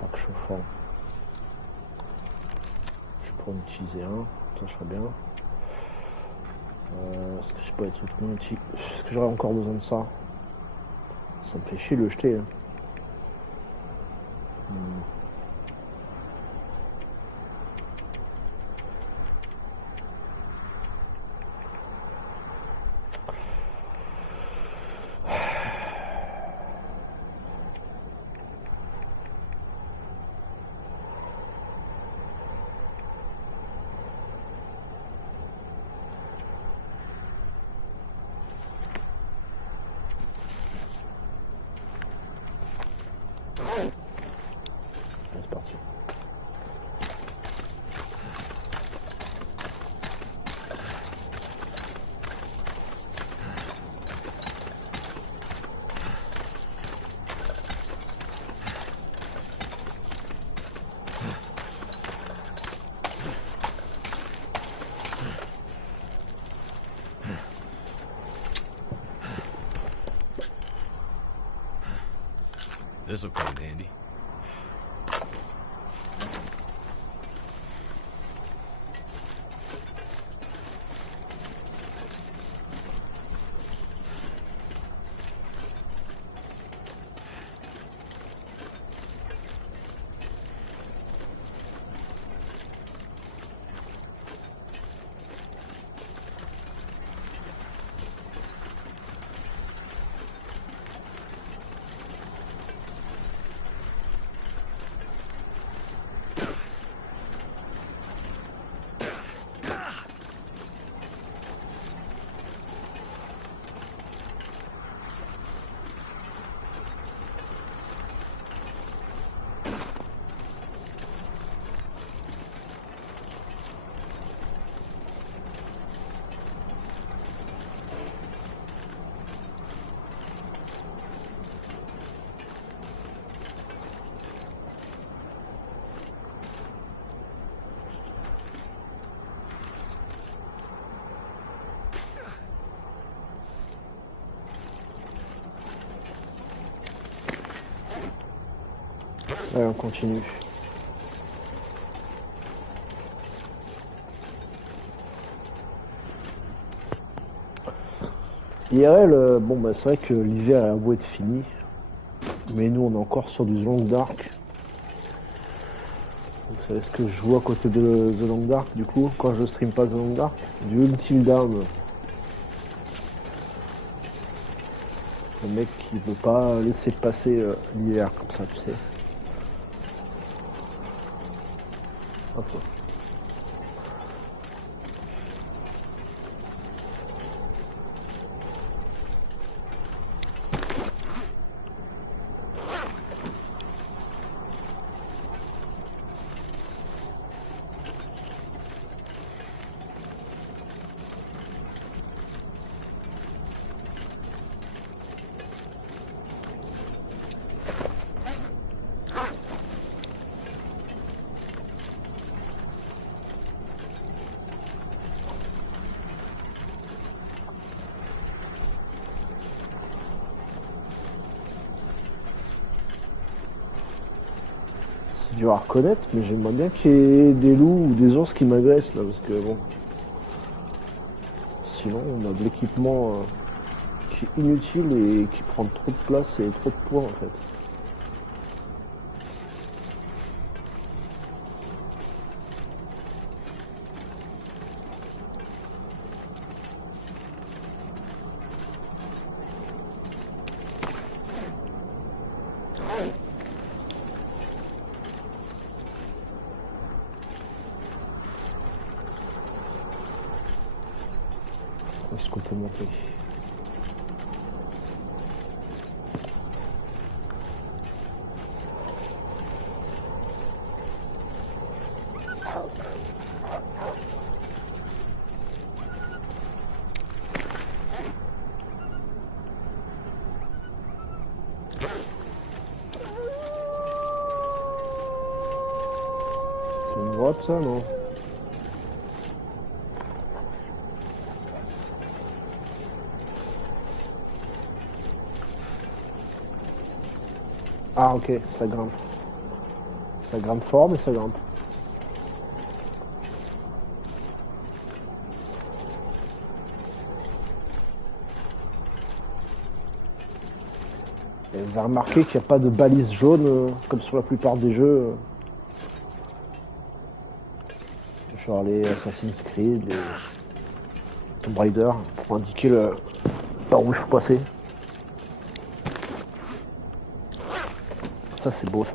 Parc chauffant. Je pourrais en utiliser un, ça serait bien. Est-ce que j'ai pas des trucs non utiles? Est-ce que j'aurais encore besoin de ça? Ça me fait chier de le jeter. Hein. C'est parti. This'll come in handy. Allez, on continue. IRL, bon bah c'est vrai que l'hiver a beau être fini, mais nous on est encore sur du Long Dark. Vous savez ce que je joue à côté de The Long Dark du coup, quand je stream pas The Long Dark? Du Until Dawn. Le mec qui veut pas laisser passer l'hiver comme ça, tu sais. Hop. C'est dur à reconnaître, mais j'aimerais bien qu'il y ait des loups ou des ours qui m'agressent là, parce que bon. Sinon, on a de l'équipement qui est inutile et qui prend trop de place et trop de poids en fait. Est-ce qu'on peut monter? C'est une grotte ça, non? Ah ok, ça grimpe. Ça grimpe fort mais ça grimpe. Et vous avez remarqué qu'il n'y a pas de balise jaune comme sur la plupart des jeux. Genre les Assassin's Creed, les Tomb Raider, pour indiquer par où il faut passer. Ça c'est beau ça.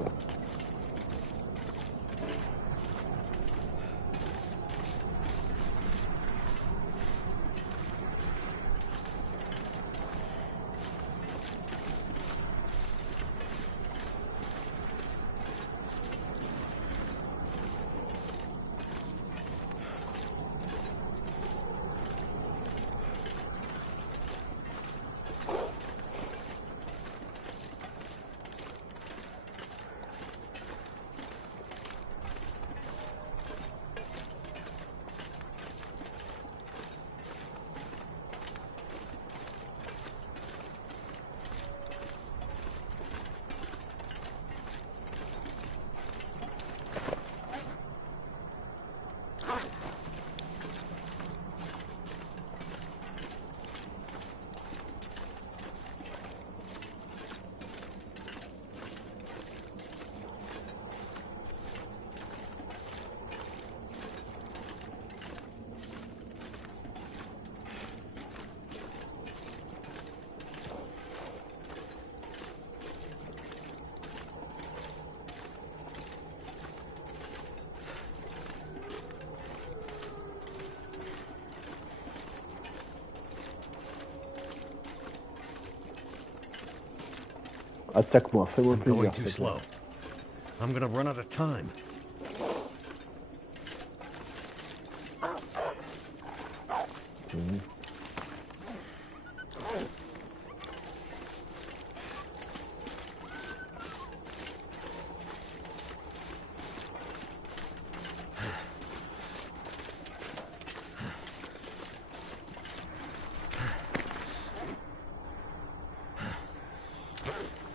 Attaque-moi, fais-moi I'm going plaisir. too slow. I'm gonna run out of time.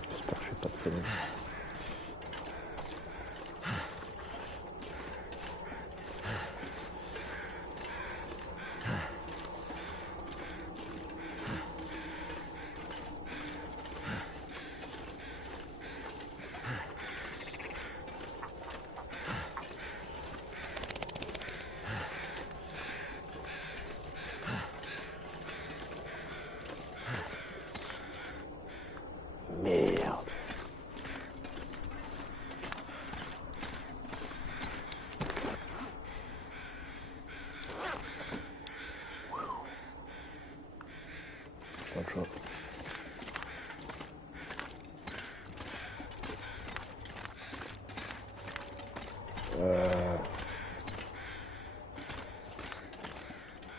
J'espère que je fais pas de conneries. Merde. Pas de choix.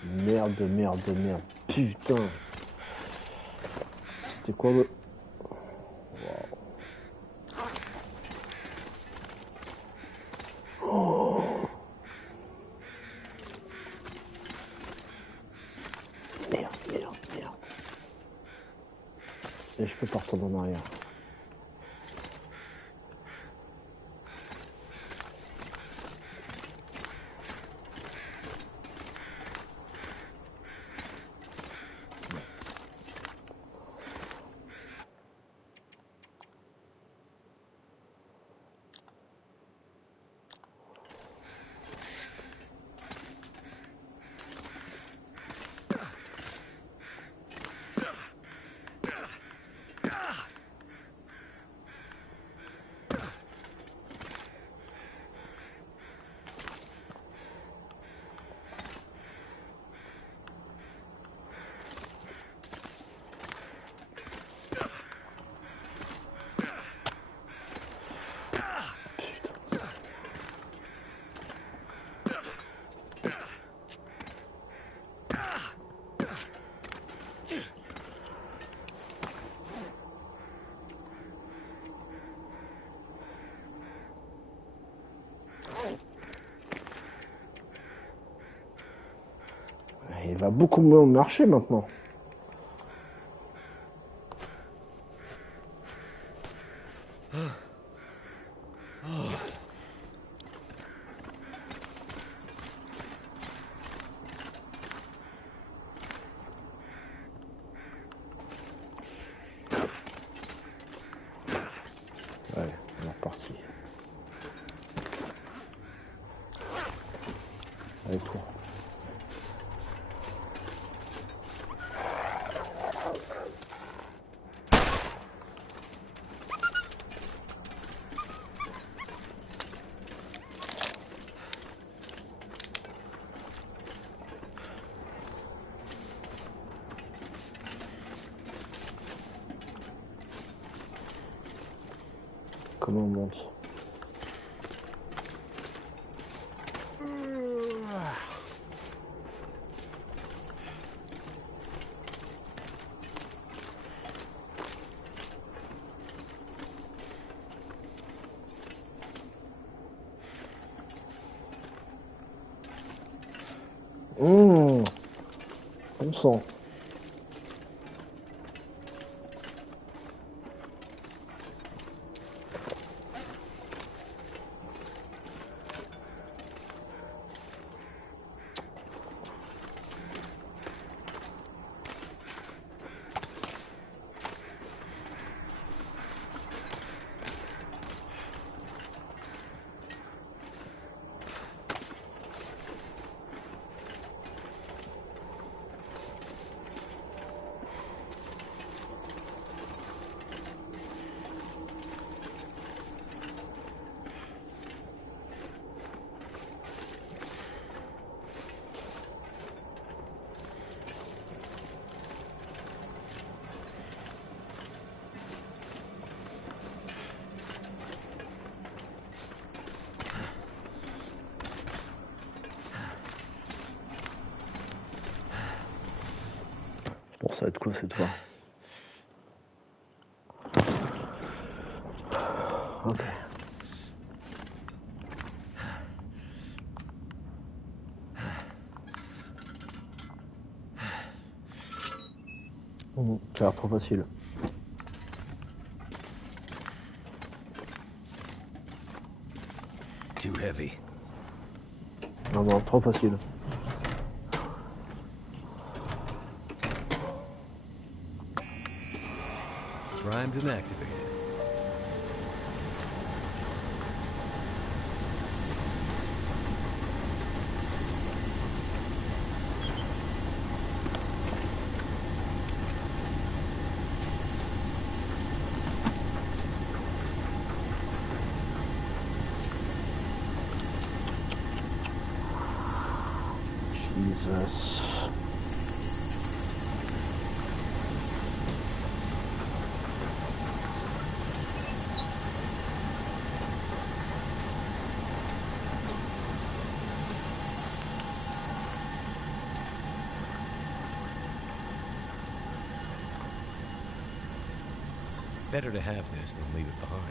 Merde, merde, merde. Putain. C'était quoi le... Merde, merde, merde. Et je peux pas retourner en arrière. Il va beaucoup moins marcher maintenant. Comment on monte? On sent. Bon, ça va être quoi cette fois? Ok. Ça a l'air trop facile. Too heavy. Non, non, trop facile. Primed and activated. Jesus. Better to have this than leave it behind.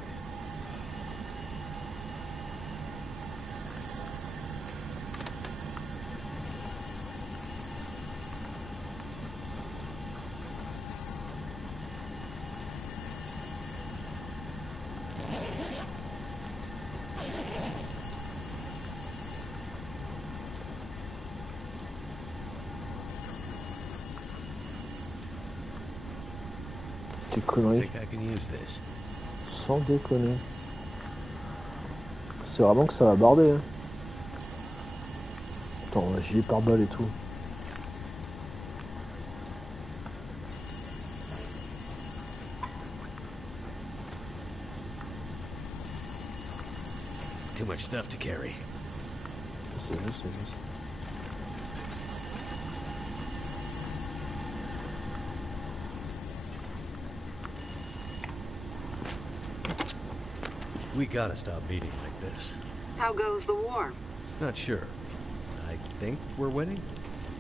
T'es I conneries. think I can use this. Sans déconner. C'est vraiment que ça va barder. Hein. Attends, on a gilet pare-balles et tout. Too much stuff to carry. C'est juste, c'est juste. We gotta stop meeting like this. How goes the war? Not sure. I think we're winning?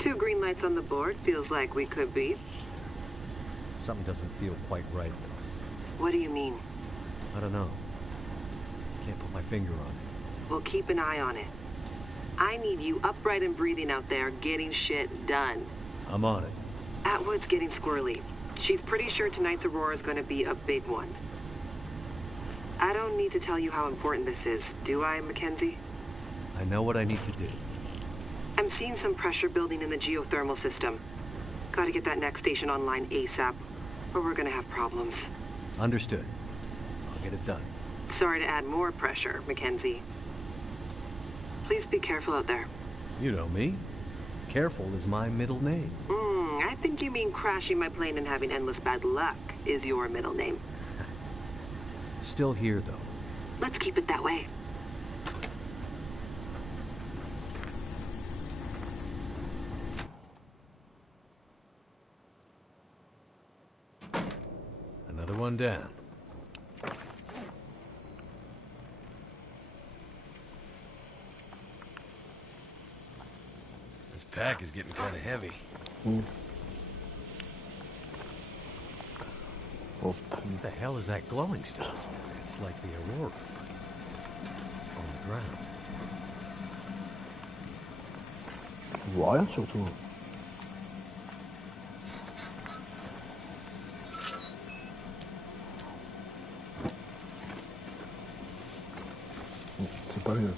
2 green lights on the board. Feels like we could be. Something doesn't feel quite right, though. What do you mean? I don't know. Can't put my finger on it. We'll keep an eye on it. I need you upright and breathing out there, getting shit done. I'm on it. Atwood's getting squirrely. She's pretty sure tonight's Aurora is going to be a big one. I don't need to tell you how important this is, do I, Mackenzie? I know what I need to do. I'm seeing some pressure building in the geothermal system. Gotta get that next station online ASAP, or we're gonna have problems. Understood. I'll get it done. Sorry to add more pressure, Mackenzie. Please be careful out there. You know me. Careful is my middle name. I think you mean crashing my plane and having endless bad luck is your middle name. Still here, though. Let's keep it that way. Another one down. This pack is getting kind of heavy. Hop. What the hell is that glowing stuff? It's like the aurora on the ground. Je vois rien surtout. C'est pas mieux.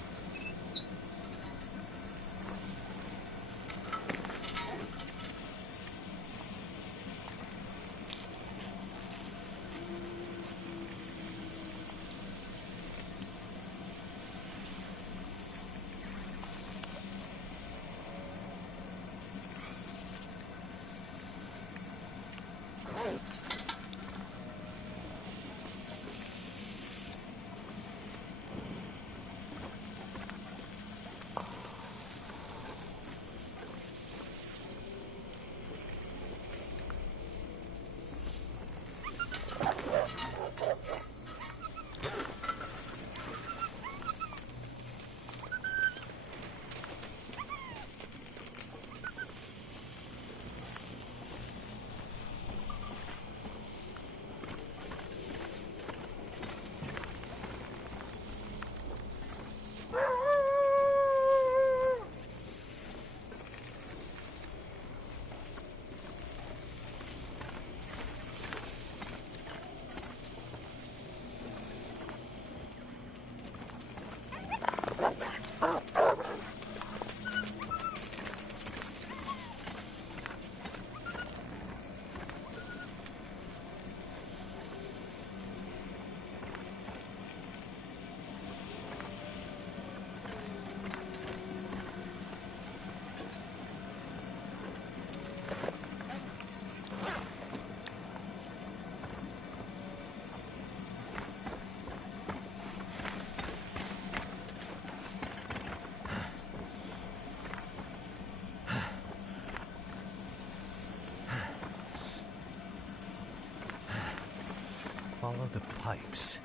Follow the pipes.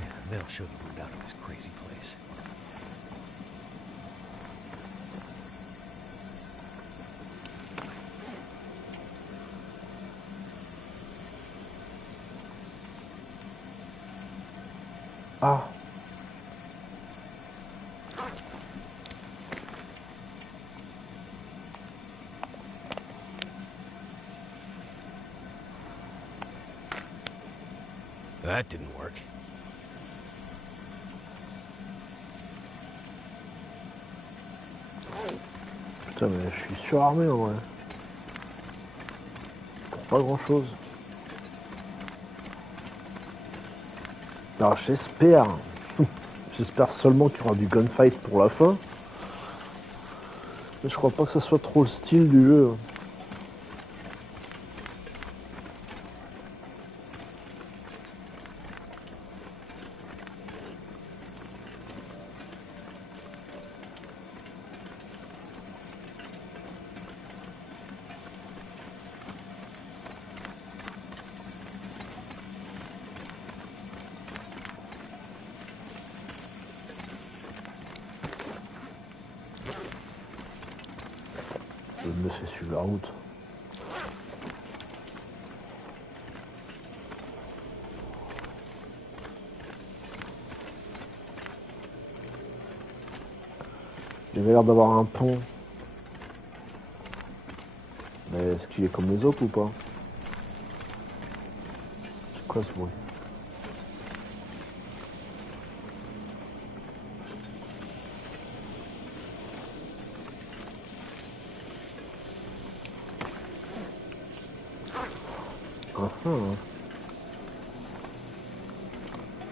Yeah, they'll show the route out of this crazy place. Ah. That didn't work. Putain, mais je suis surarmé en vrai. Pour pas grand chose. Alors j'espère. J'espère seulement qu'il y aura du gunfight pour la fin. Mais je crois pas que ça soit trop le style du jeu. Le mieux c'est suivre la route. Il avait l'air d'avoir un pont. Mais est-ce qu'il est comme les autres ou pas? C'est quoi ce bruit?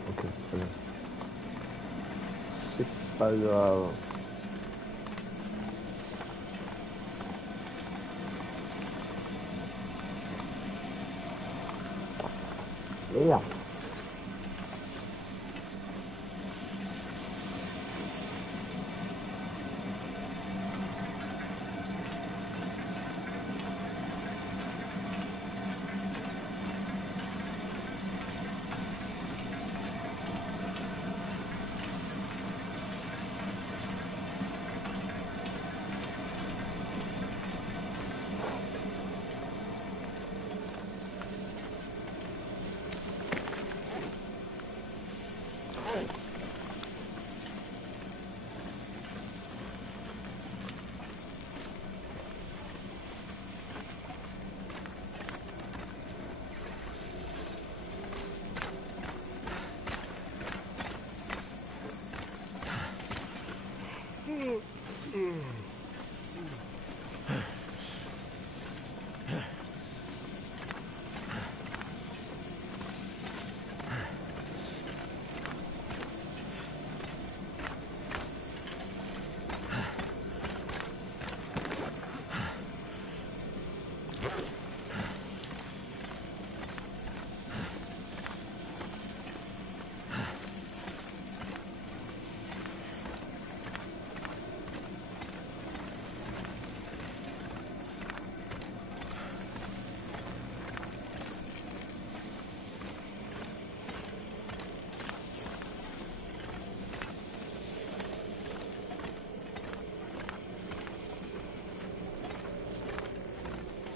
Ok, très bien. C'est pas grave. Merde.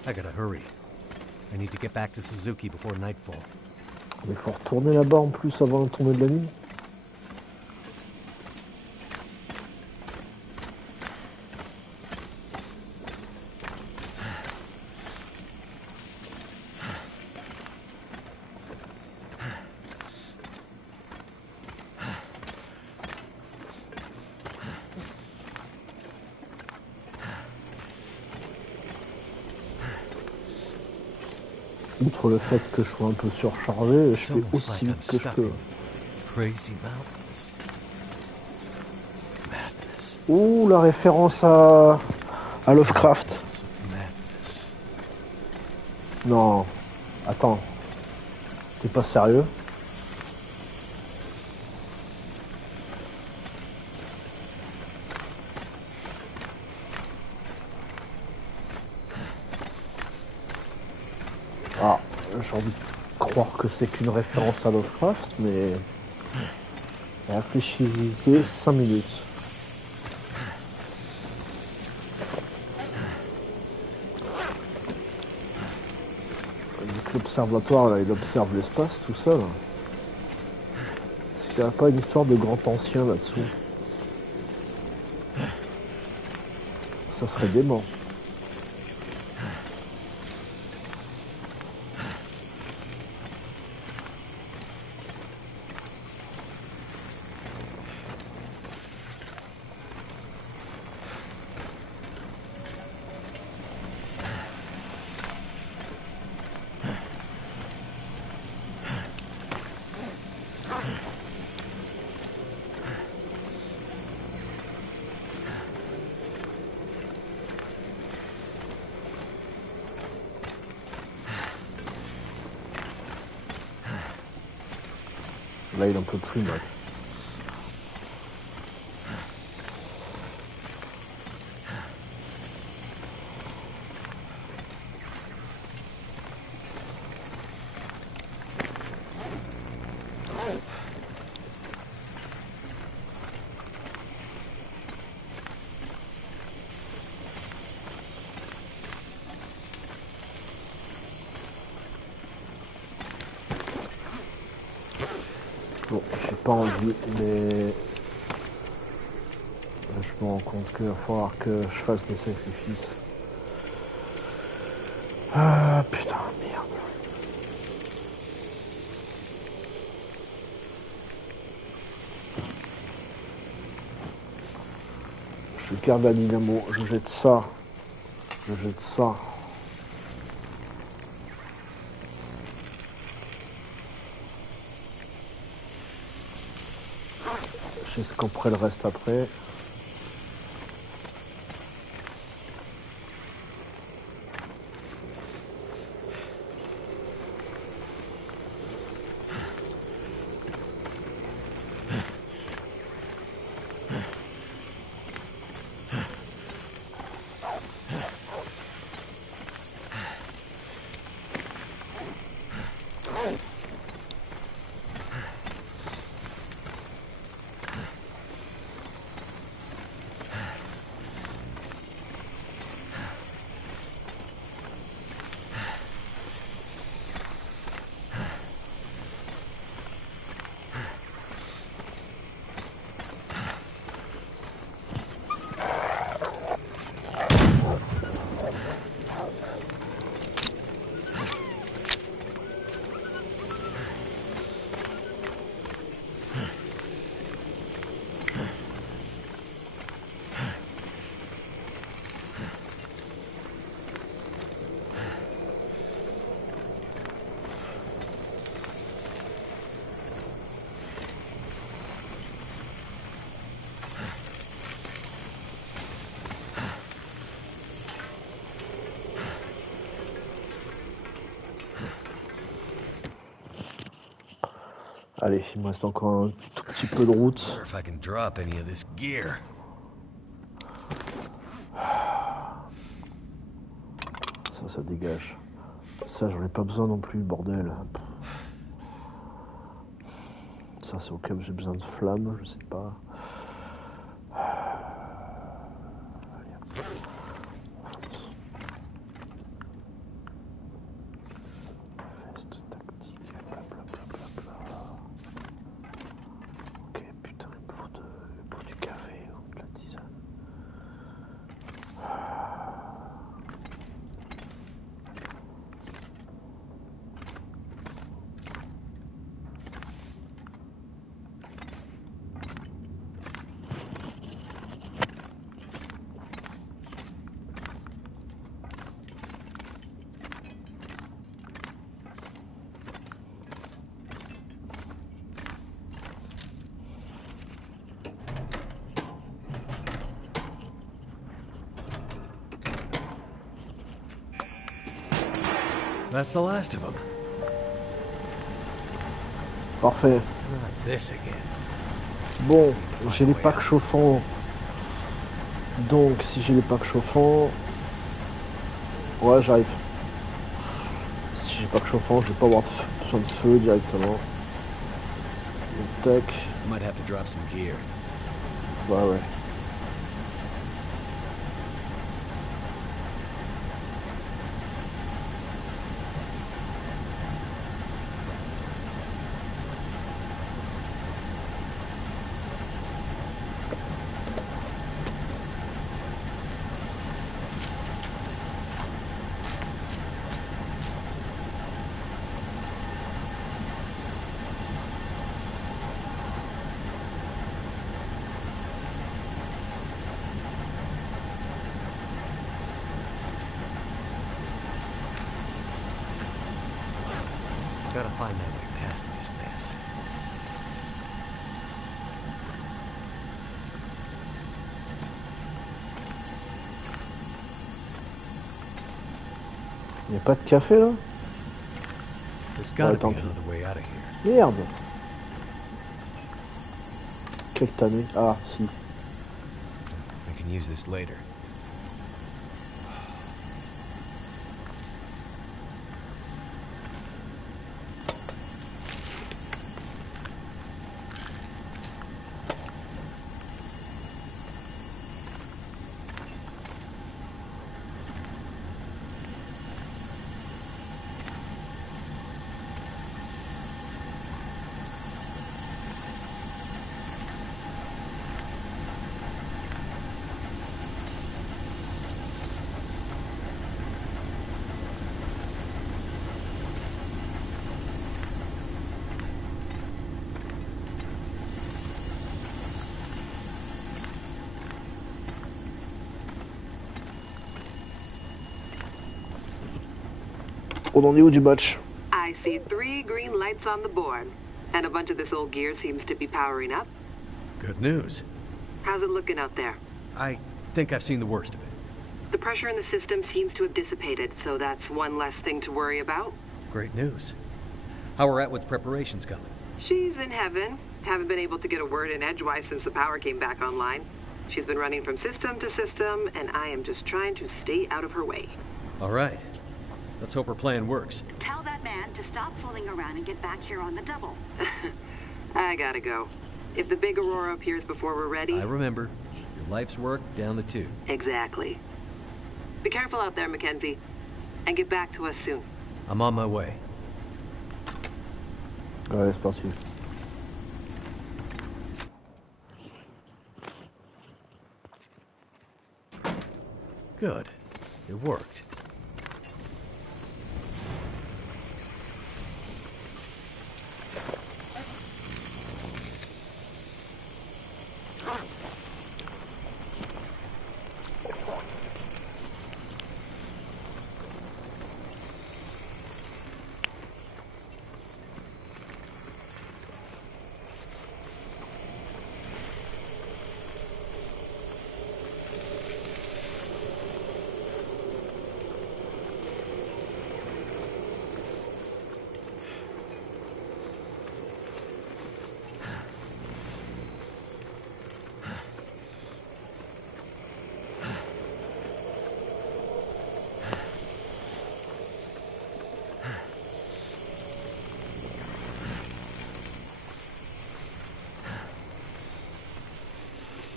I gotta hurry. I need to get back to Suzuki before nightfall. Mais faut retourner là-bas en plus avant la tombée de la nuit. Outre le fait que je sois un peu surchargé, je fais aussi vite que je peux. Crazy mountains. Madness. Ouh, la référence à Lovecraft. Madness. Non, attends. T'es pas sérieux? Ah, j'ai envie de croire que c'est qu'une référence à Lovecraft, mais réfléchissez 5 minutes. Vu que l'observatoire, là, il observe l'espace, tout ça, là. Est-ce qu'il n'y a pas une histoire de grand ancien là-dessous? Ça serait dément. Là, il en peut plus, mec. Bon, j'ai pas envie, mais je me rends compte qu'il va falloir que je fasse des sacrifices. Ah putain, merde. Je garde la dynamo, je jette ça. Je jette ça. J'escamperai le reste après. Allez, il me reste encore un tout petit peu de route. Ça dégage. Ça, j'en ai pas besoin non plus, bordel. Ça, c'est au cas où j'ai besoin de flammes, je sais pas. That's the last of them. Parfait. Not this again. Bon, j'ai les packs chauffants. Donc, si j'ai les packs chauffants... Ouais, j'arrive. Si j'ai pas que chauffant, je vais pas avoir besoin de feu directement. Tac. Might have to drop some gear. Ouais. Gotta find my way past this mess. Y'a pas de café là? There's gotta tant be pis. another way out of here. Merde! Quelle tannée. Ah, si. I can use this later. On en est où du batch? I see 3 green lights on the board, and a bunch of this old gear seems to be powering up. Good news. How's it looking out there? I think I've seen the worst of it. The pressure in the system seems to have dissipated, so that's one less thing to worry about. Great news. How are Atwood's preparations coming? She's in heaven. Haven't been able to get a word in edgewise since the power came back online. She's been running from system to system, and I am just trying to stay out of her way. All right. Let's hope her plan works. Tell that man to stop fooling around and get back here on the double. I gotta go. If the big Aurora appears before we're ready... I remember. Your life's work down the tube. Exactly. Be careful out there, Mackenzie. And get back to us soon. I'm on my way. Ouais, c'est parti. Good. It worked.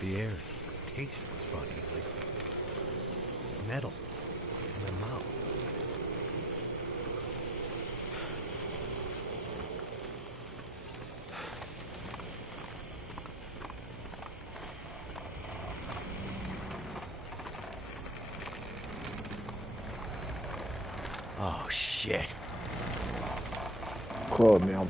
The air tastes funny, like metal in my mouth. Oh, shit. Oh merde.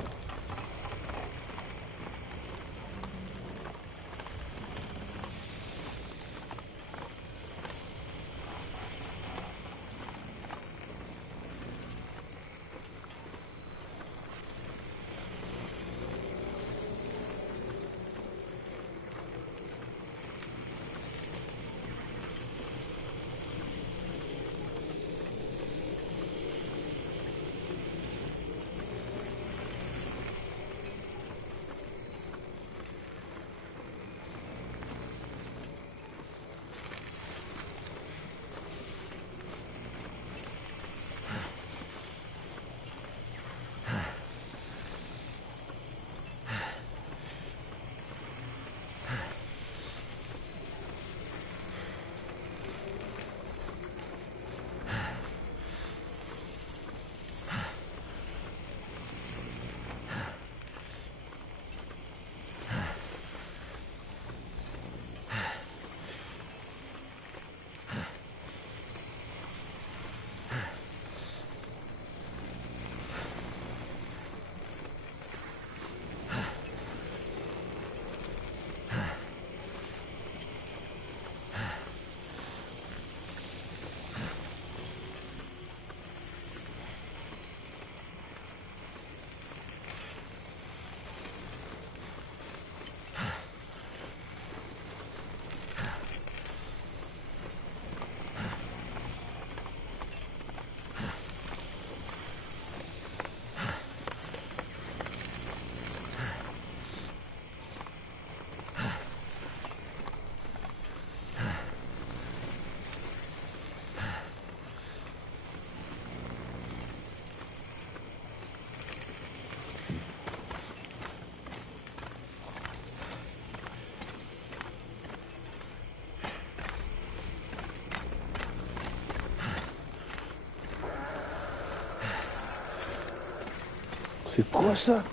C'est quoi ça?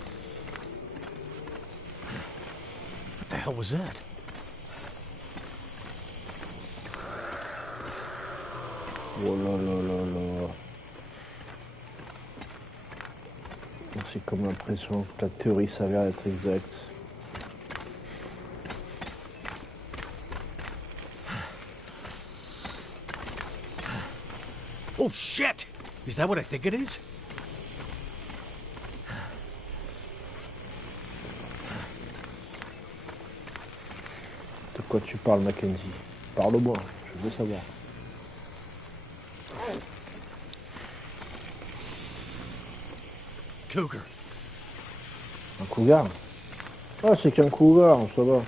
What the hell was that? Oh là là là là. J'ai comme l'impression que la théorie s'avère être exacte. Oh shit! Is that what I think it is? De quoi tu parles, Mackenzie? Parle-moi, je veux savoir. Cougar. Un cougar? Ah, c'est qu'un cougar, ça va.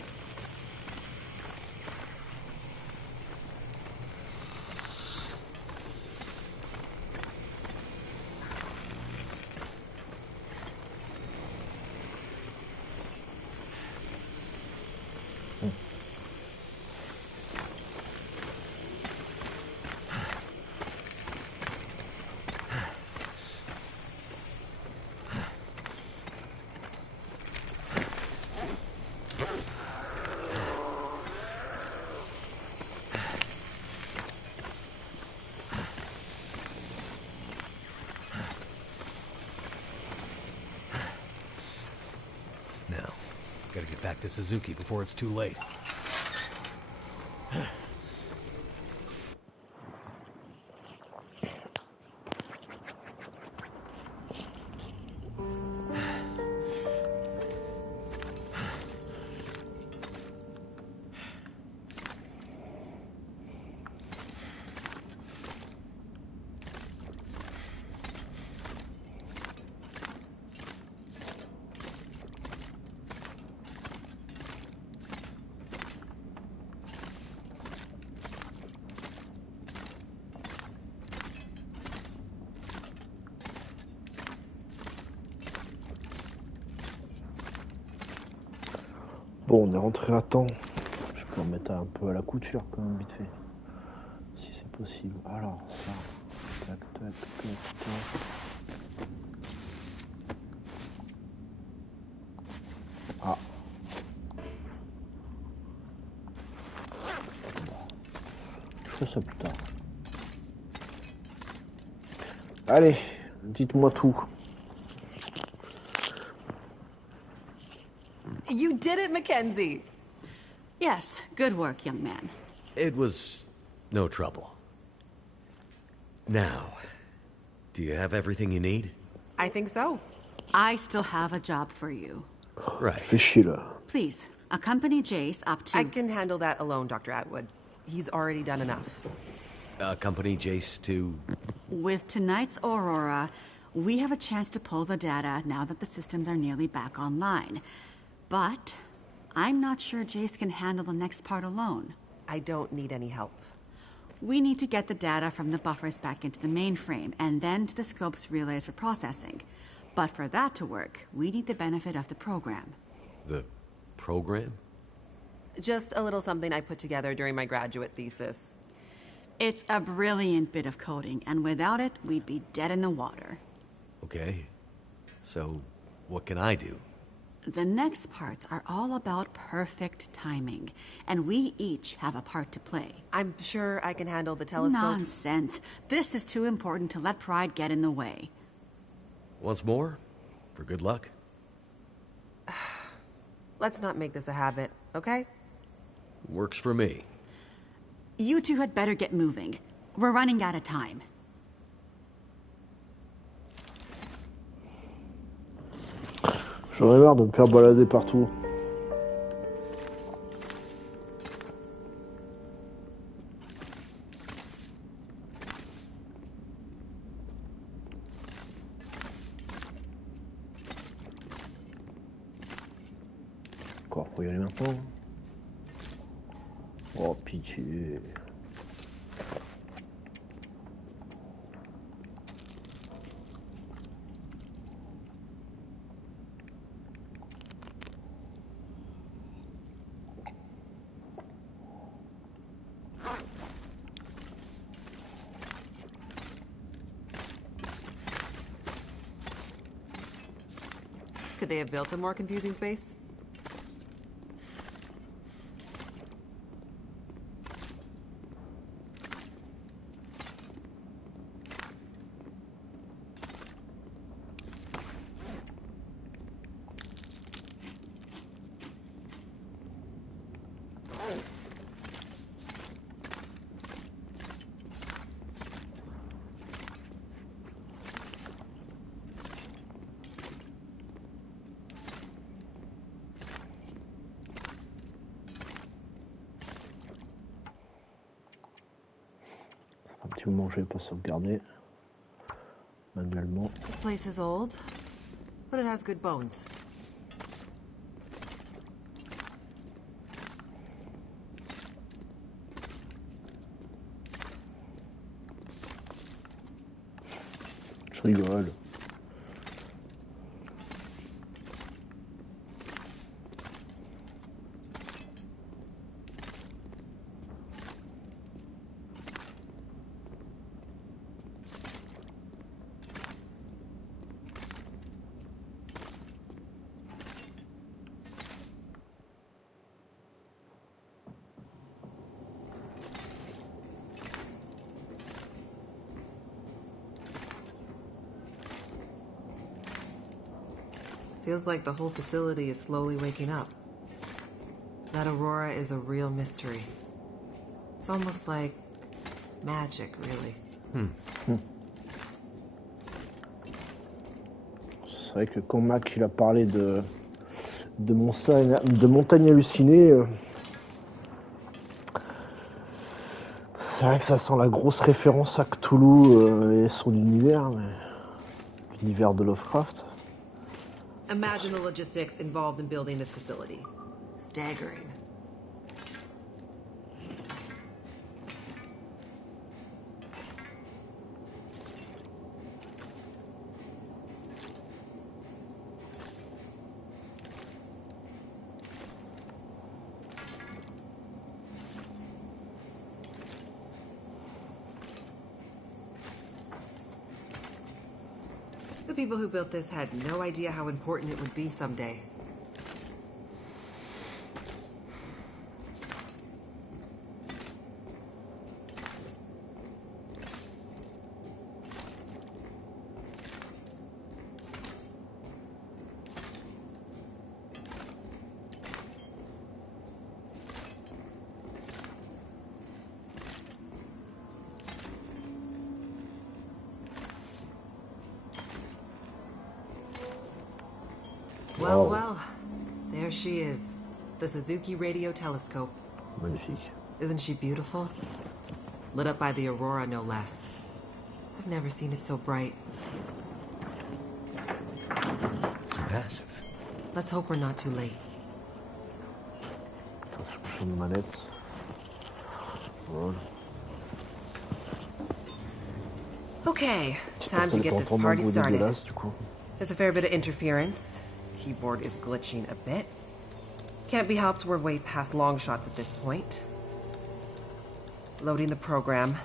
Now, gotta get back to Suzuki before it's too late. Bon, on est rentré à temps. Je peux remettre un peu à la couture quand même, vite fait. Si c'est possible. Alors, ça. Tac, tac, tac, tac. Ah. Je ferai ça plus tard. Allez, dites-moi tout. You did it, Mackenzie! Yes, good work, young man. It was no trouble. Now, do you have everything you need? I think so. I still have a job for you. Right. Fais chier là. Please, accompany Jace up to... I can handle that alone, Dr. Atwood. He's already done enough. Accompany Jace to... With tonight's Aurora, we have a chance to pull the data now that the systems are nearly back online. But I'm not sure Jace can handle the next part alone. I don't need any help. We need to get the data from the buffers back into the mainframe and then to the scope's relays for processing. But for that to work, we need the benefit of the program. The program? Just a little something I put together during my graduate thesis. It's a brilliant bit of coding, and without it, we'd be dead in the water. Okay. So, what can I do? The next parts are all about perfect timing, and we each have a part to play. I'm sure I can handle the telescope. Nonsense. This is too important to let pride get in the way. Once more, for good luck. Let's not make this a habit, okay? Works for me. You two had better get moving. We're running out of time. J'en ai marre de me faire balader partout. Encore, faut y aller maintenant. Oh, pitié. Could they have built a more confusing space? Un petit moment, je vais pas sauvegarder manuellement. This place is old, but it has good bones. Je rigole. Feels like the whole facility is slowly waking up. That Aurora is a real mystery. It's almost like magic, really. C'est vrai que quand Mac il a parlé de montagne hallucinée, c'est vrai que ça sent la grosse référence à Cthulhu et son univers, mais l'univers de Lovecraft. Imagine the logistics involved in building this facility. Staggering. The people who built this had no idea how important it would be someday. Well, well, there she is. The Suzuki Radio Telescope. Magnifique. Isn't she beautiful? Lit up by the Aurora, no less. I've never seen it so bright. It's massive. Let's hope we're not too late. Attention de manette. Voilà. Okay, time to get this party started. Du coup. There's a fair bit of interference. Keyboard is glitching a bit. Can't be helped, we're way past long shots at this point. Loading the program.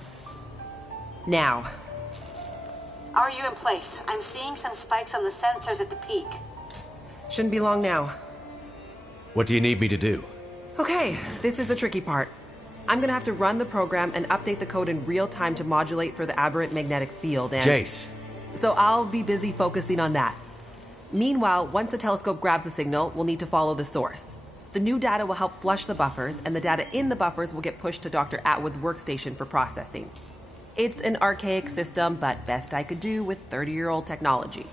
Now. Are you in place? I'm seeing some spikes on the sensors at the peak. Shouldn't be long now. What do you need me to do? Okay, this is the tricky part. I'm gonna have to run the program and update the code in real time to modulate for the aberrant magnetic field and... Jace. So I'll be busy focusing on that. Meanwhile, once the telescope grabs a signal, we'll need to follow the source. The new data will help flush the buffers, and the data in the buffers will get pushed to Dr. Atwood's workstation for processing. It's an archaic system, but best I could do with 30-year-old technology.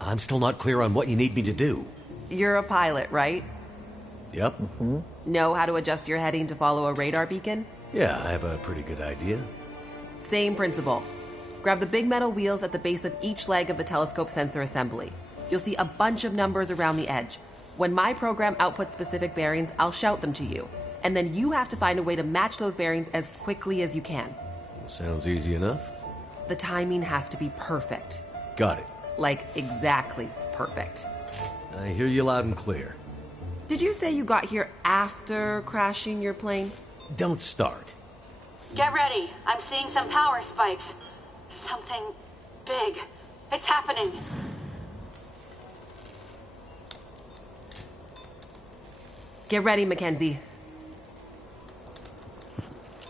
I'm still not clear on what you need me to do. You're a pilot, right? Yep. Know how to adjust your heading to follow a radar beacon? Yeah, I have a pretty good idea. Same principle. Grab the big metal wheels at the base of each leg of the telescope sensor assembly. You'll see a bunch of numbers around the edge. When my program outputs specific bearings, I'll shout them to you. And then you have to find a way to match those bearings as quickly as you can. Sounds easy enough. The timing has to be perfect. Got it. Like, exactly perfect. I hear you loud and clear. Did you say you got here after crashing your plane? Don't start. Get ready. I'm seeing some power spikes. Something big. It's happening. Get ready, Mackenzie.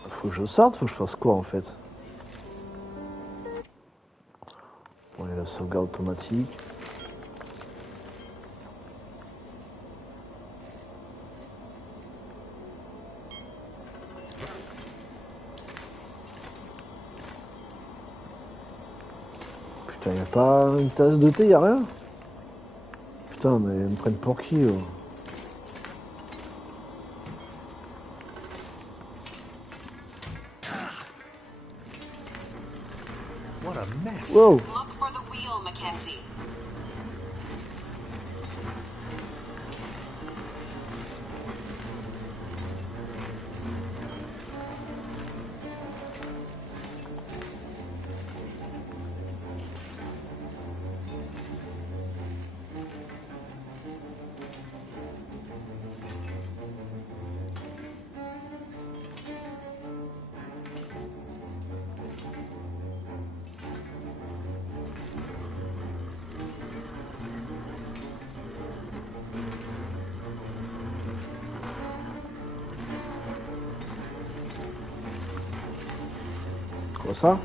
Faut que je sorte, faut que je fasse quoi en fait? Bon, il y a la sauvegarde automatique. Putain, y'a pas une tasse de thé, y'a rien? Putain, mais ils me prennent pour qui? What a mess. Wow! Look for the wheel, Mackenzie. Quoi ça?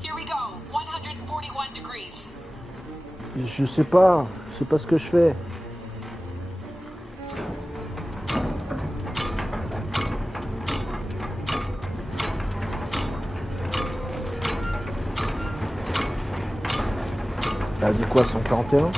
Here we go. 141 degrees. Je sais pas ce que je fais. T'as dit quoi, 141?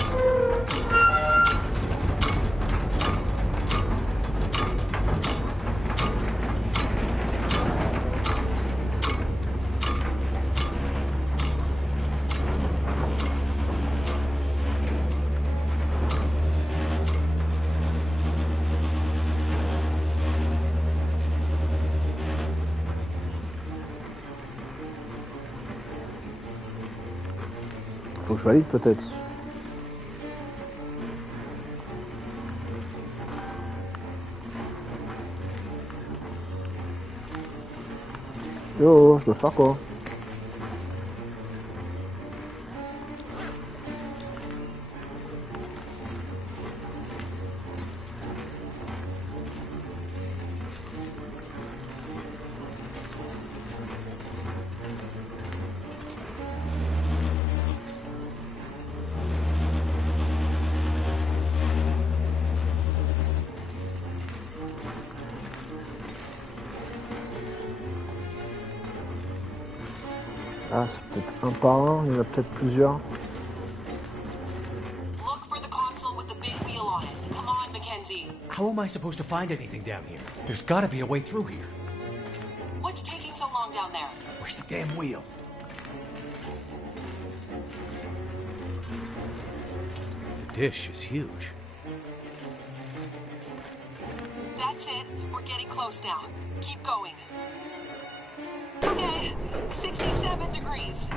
Faut que je valide peut-être. Yo, je dois faire quoi? Ah, c'est peut-être un par un, il y en a peut-être plusieurs. Look for the console with the big wheel on it. Come on, Mackenzie. How am I supposed to find anything down here? There's gotta be a way through here. What's taking so long down there? Where's the damn wheel? The dish is huge. That's it. We're getting close now. Keep going. Okay, 67 degrees.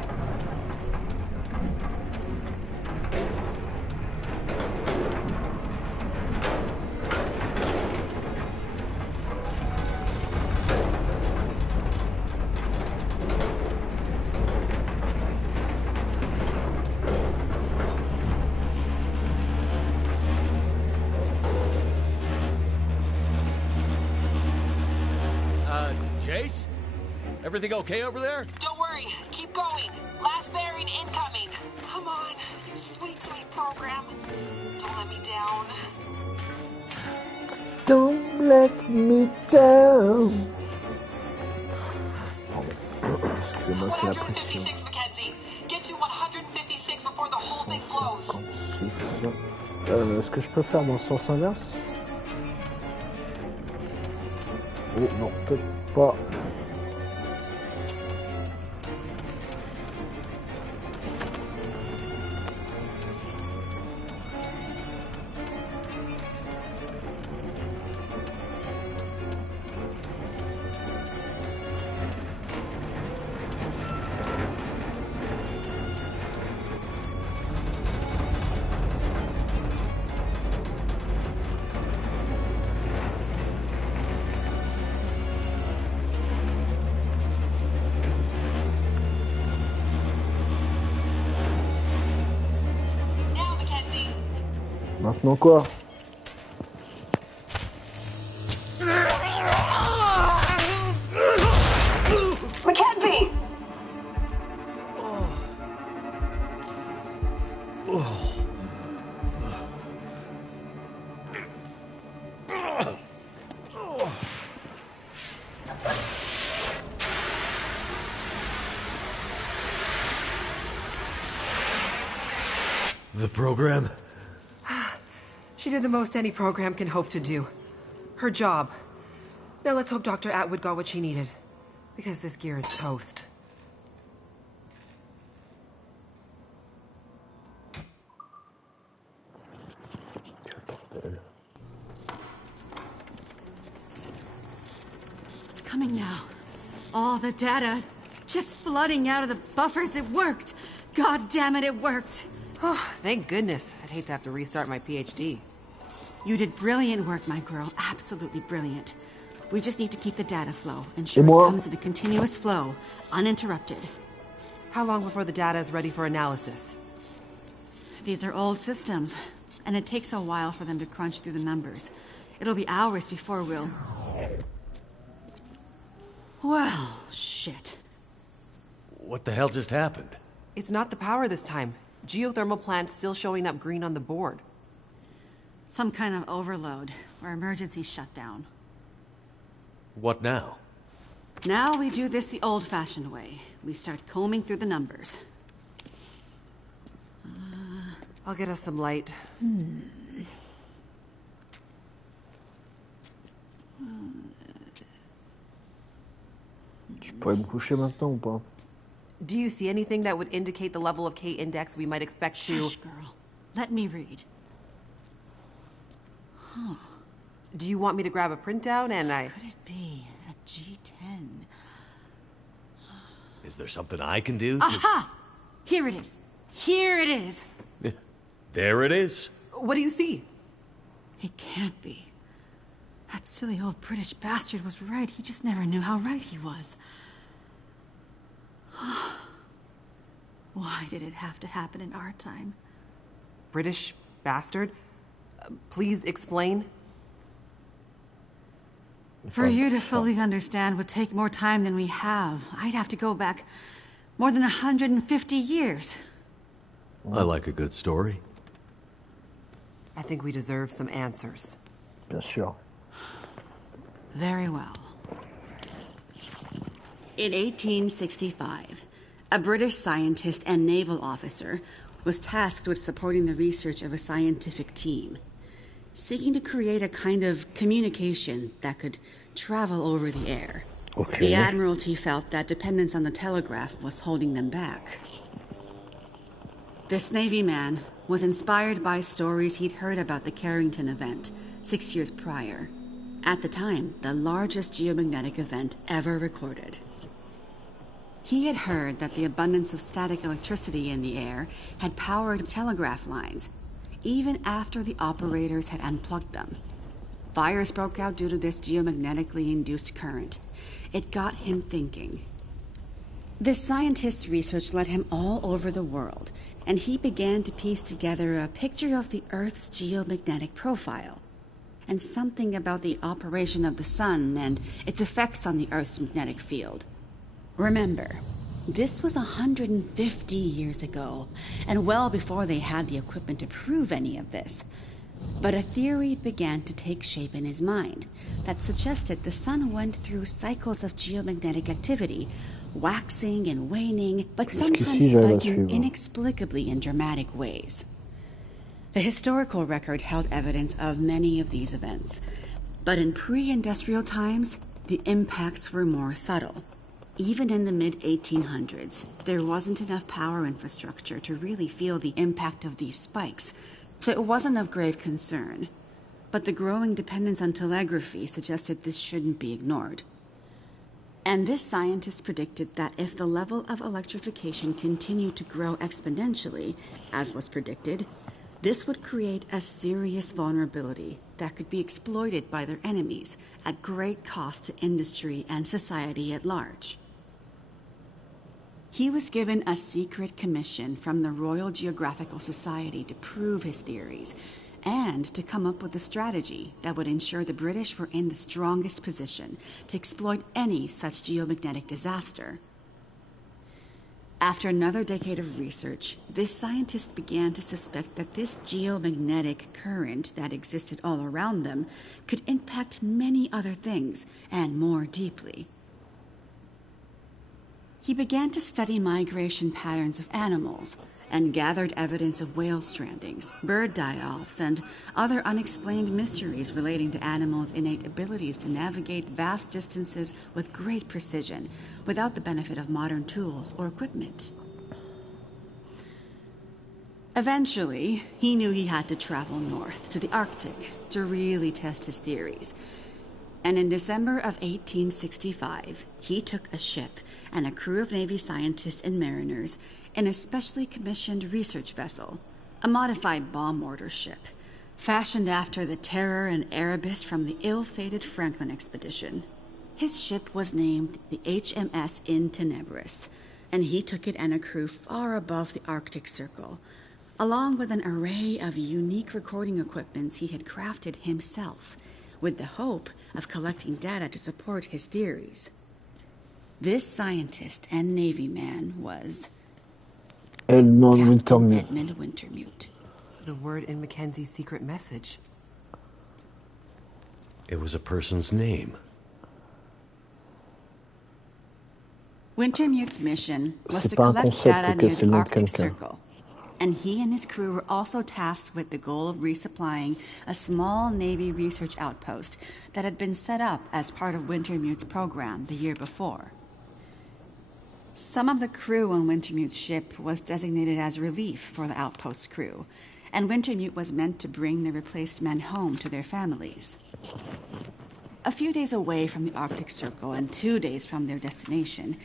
Jace? Everything okay over there? Don't worry. Keep going. Last bearing incoming. Come on, you sweet, sweet program. Don't let me down. Don't let me down. Excusez-moi, c'est la pression. 156, Mackenzie. Get to 156 before the whole thing blows. Est-ce que je peux faire dans le sens inverse? Oh non, peut-être pas. Now, Mackenzie. Maintenant quoi? The program? She did the most any program can hope to do. Her job. Now let's hope Dr. Atwood got what she needed. Because this gear is toast. It's coming now. All the data just flooding out of the buffers. It worked. God damn it, it worked. Oh, thank goodness. I'd hate to have to restart my PhD. You did brilliant work, my girl. Absolutely brilliant. We just need to keep the data flow. Ensure it comes in a continuous flow, uninterrupted. How long before the data is ready for analysis? These are old systems, and it takes a while for them to crunch through the numbers. It'll be hours before we'll... Well, shit. What the hell just happened? It's not the power this time. Geothermal plant's still showing up green on the board. Some kind of overload, or emergency shutdown. What now? Now we do this the old-fashioned way. We start combing through the numbers. I'll get us some light. Je pourrais me coucher maintenant ou pas? Do you see anything that would indicate the level of K-index we might expect to... Shush, girl. Let me read. Huh. Do you want me to grab a printout and Could it be a G10? Is there something I can do to... Aha! Here it is. Here it is. There it is. What do you see? It can't be. That silly old British bastard was right. He just never knew how right he was. Why did it have to happen in our time? British bastard? Please explain. For you to fully understand would take more time than we have. I'd have to go back more than 150 years. I like a good story. I think we deserve some answers. Bien sûr. Very well. In 1865, a British scientist and naval officer was tasked with supporting the research of a scientific team, seeking to create a kind of communication that could travel over the air. Okay. The Admiralty felt that dependence on the telegraph was holding them back. This Navy man was inspired by stories he'd heard about the Carrington event 6 years prior. At the time, the largest geomagnetic event ever recorded. He had heard that the abundance of static electricity in the air had powered telegraph lines, even after the operators had unplugged them. Fires broke out due to this geomagnetically induced current. It got him thinking. This scientist's research led him all over the world, and he began to piece together a picture of the Earth's geomagnetic profile, and something about the operation of the sun and its effects on the Earth's magnetic field. Remember, this was 150 years ago, and well before they had the equipment to prove any of this. But a theory began to take shape in his mind that suggested the sun went through cycles of geomagnetic activity, waxing and waning, but sometimes spiking inexplicably in dramatic ways. The historical record held evidence of many of these events, but in pre-industrial times, the impacts were more subtle. Even in the mid-1800s, there wasn't enough power infrastructure to really feel the impact of these spikes, so it wasn't of grave concern. But the growing dependence on telegraphy suggested this shouldn't be ignored. And this scientist predicted that if the level of electrification continued to grow exponentially, as was predicted, this would create a serious vulnerability that could be exploited by their enemies at great cost to industry and society at large. He was given a secret commission from the Royal Geographical Society to prove his theories and to come up with a strategy that would ensure the British were in the strongest position to exploit any such geomagnetic disaster. After another decade of research, this scientist began to suspect that this geomagnetic current that existed all around them could impact many other things, and more deeply. He began to study migration patterns of animals and gathered evidence of whale strandings, bird die-offs, and other unexplained mysteries relating to animals' innate abilities to navigate vast distances with great precision without the benefit of modern tools or equipment. Eventually, he knew he had to travel north to the Arctic to really test his theories. And in December of 1865, he took a ship and a crew of Navy scientists and mariners in a specially commissioned research vessel, a modified bomb mortar ship, fashioned after the Terror and Erebus from the ill-fated Franklin expedition. His ship was named the HMS In Tenebris, and he took it and a crew far above the Arctic Circle, along with an array of unique recording equipments he had crafted himself, with the hope of collecting data to support his theories. This scientist and Navy man was Captain Edmund Wintermute. The word in Mackenzie's secret message. It was a person's name. Wintermute's mission was to collect data near the Arctic Circle, and he and his crew were also tasked with the goal of resupplying a small Navy research outpost that had been set up as part of Wintermute's program the year before. Some of the crew on Wintermute's ship was designated as relief for the outpost crew, and Wintermute was meant to bring the replaced men home to their families. A few days away from the Arctic Circle and 2 days from their destination,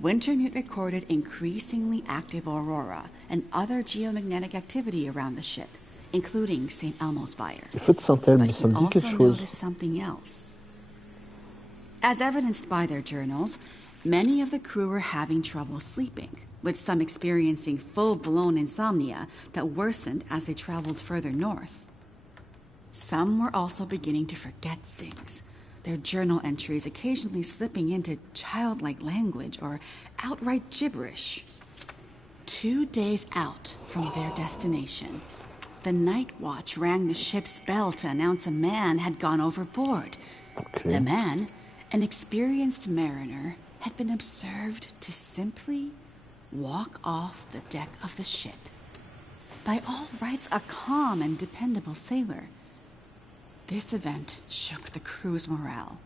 Wintermute recorded increasingly active aurora and other geomagnetic activity around the ship, including St. Elmo's Fire. But he also noticed something else. As evidenced by their journals, many of the crew were having trouble sleeping, with some experiencing full-blown insomnia that worsened as they traveled further north. Some were also beginning to forget things, their journal entries occasionally slipping into childlike language or outright gibberish. 2 days out from their destination, the night watch rang the ship's bell to announce a man had gone overboard. The man, an experienced mariner, had been observed to simply walk off the deck of the ship. By all rights, a calm and dependable sailor. This event shook the crew's morale.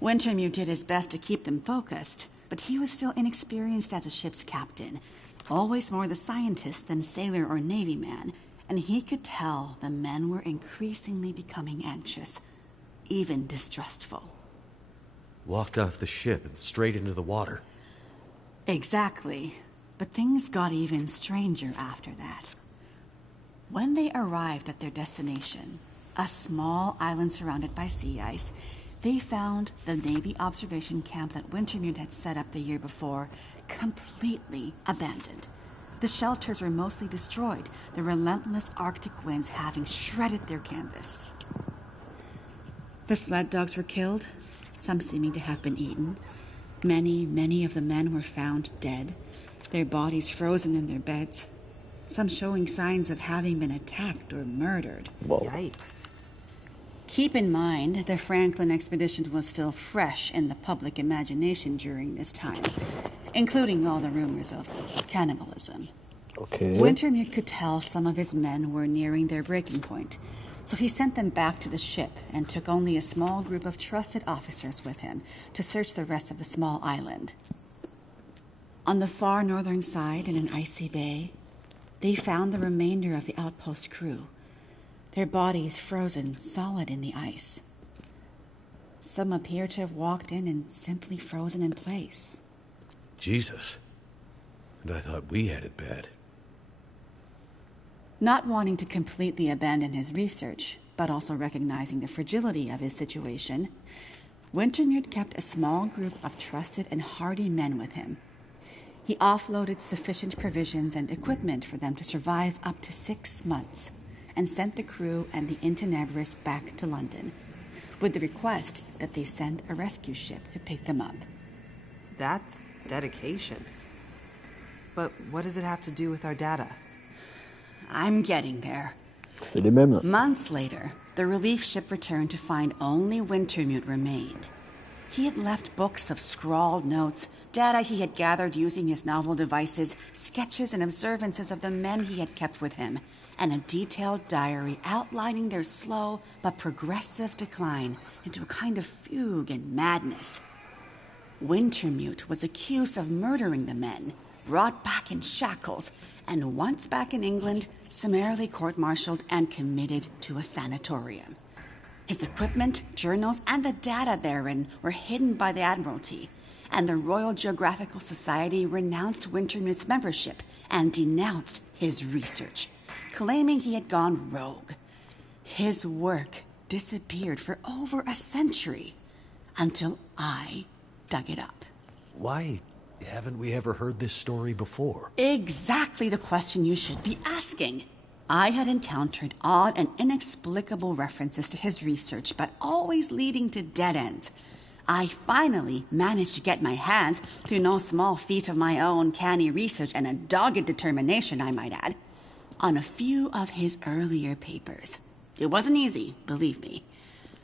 Wintermute did his best to keep them focused, but he was still inexperienced as a ship's captain, always more the scientist than sailor or Navy man, and he could tell the men were increasingly becoming anxious, even distrustful. Walked off the ship and straight into the water. Exactly, but things got even stranger after that. When they arrived at their destination, a small island surrounded by sea ice, they found the Navy observation camp that Wintermute had set up the year before completely abandoned. The shelters were mostly destroyed, the relentless Arctic winds having shredded their canvas. The sled dogs were killed, some seeming to have been eaten. Many of the men were found dead, their bodies frozen in their beds, some showing signs of having been attacked or murdered. Whoa. Yikes. Keep in mind, the Franklin expedition was still fresh in the public imagination during this time, including all the rumors of cannibalism. Wintermute could tell some of his men were nearing their breaking point, so he sent them back to the ship and took only a small group of trusted officers with him to search the rest of the small island. On the far northern side, in an icy bay, they found the remainder of the outpost crew, their bodies frozen solid in the ice. Some appear to have walked in and simply frozen in place. Jesus. And I thought we had it bad. Not wanting to completely abandon his research, but also recognizing the fragility of his situation, Wintermute kept a small group of trusted and hardy men with him. He offloaded sufficient provisions and equipment for them to survive up to 6 months, and sent the crew and the In Tenebris back to London, with the request that they send a rescue ship to pick them up. That's dedication. But what does it have to do with our data? I'm getting there. C'est les mêmes. Months later, the relief ship returned to find only Wintermute remained. He had left books of scrawled notes, data he had gathered using his novel devices, sketches and observances of the men he had kept with him, and a detailed diary outlining their slow but progressive decline into a kind of fugue and madness. Wintermute was accused of murdering the men, brought back in shackles, and once back in England, summarily court-martialed and committed to a sanatorium. His equipment, journals, and the data therein were hidden by the Admiralty, and the Royal Geographical Society renounced Wintermute's membership and denounced his research, claiming he had gone rogue. His work disappeared for over a century, until I dug it up. Why haven't we ever heard this story before? Exactly the question you should be asking. I had encountered odd and inexplicable references to his research, but always leading to dead ends. I finally managed to get my hands, through no small feat of my own canny research and a dogged determination, I might add, on a few of his earlier papers. It wasn't easy, believe me.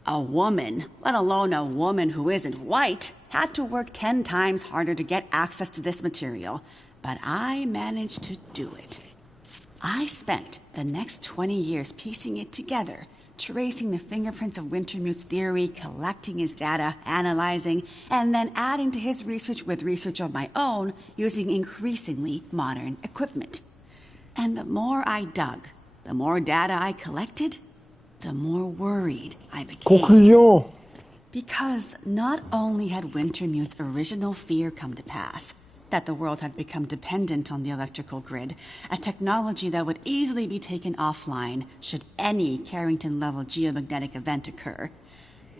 A woman, let alone a woman who isn't white, had to work 10 times harder to get access to this material, but I managed to do it. I spent the next 20 years piecing it together, tracing the fingerprints of Wintermute's theory, collecting his data, analyzing, and then adding to his research with research of my own using increasingly modern equipment. And the more I dug, the more data I collected, the more worried I became. Conclusion. Because not only had Wintermute's original fear come to pass, that the world had become dependent on the electrical grid, a technology that would easily be taken offline should any Carrington-level geomagnetic event occur.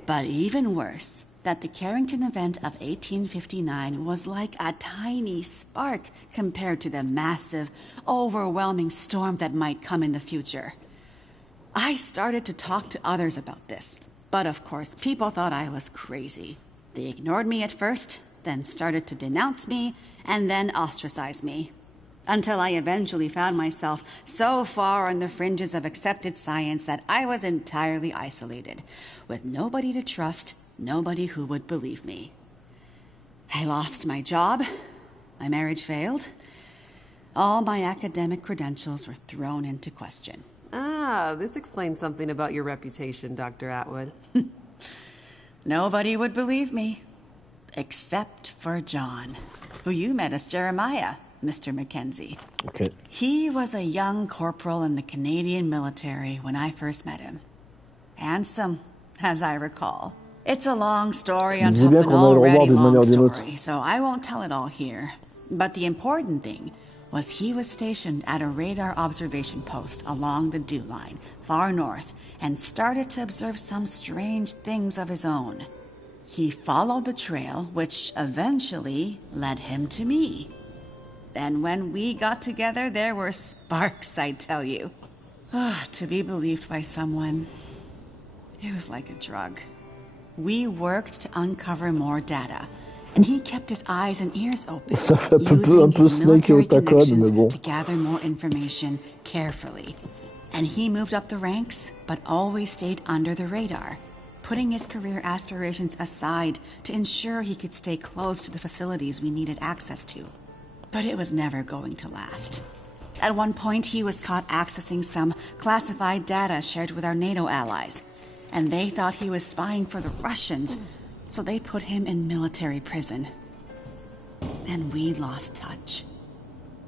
But even worse, that the Carrington event of 1859 was like a tiny spark compared to the massive, overwhelming storm that might come in the future. I started to talk to others about this, but of course people thought I was crazy. They ignored me at first, then started to denounce me, and then ostracize me. Until I eventually found myself so far on the fringes of accepted science that I was entirely isolated, with nobody to trust, nobody who would believe me. I lost my job, my marriage failed, all my academic credentials were thrown into question. Ah, this explains something about your reputation, Dr. Atwood. Nobody would believe me. Except for John, who you met as Jeremiah, Mr. Mackenzie. Okay. He was a young corporal in the Canadian military when I first met him. Handsome, as I recall. It's a long story on top of an already long story, so I won't tell it all here. But the important thing was he was stationed at a radar observation post along the dew line, far north, and started to observe some strange things of his own. He followed the trail, which eventually led him to me. And when we got together, there were sparks, I tell you. To be believed by someone, it was like a drug. We worked to uncover more data, and he kept his eyes and ears open, using his military connections to gather more information carefully. And he moved up the ranks, but always stayed under the radar, putting his career aspirations aside to ensure he could stay close to the facilities we needed access to. But it was never going to last. At one point, he was caught accessing some classified data shared with our NATO allies, and they thought he was spying for the Russians, so they put him in military prison. And we lost touch.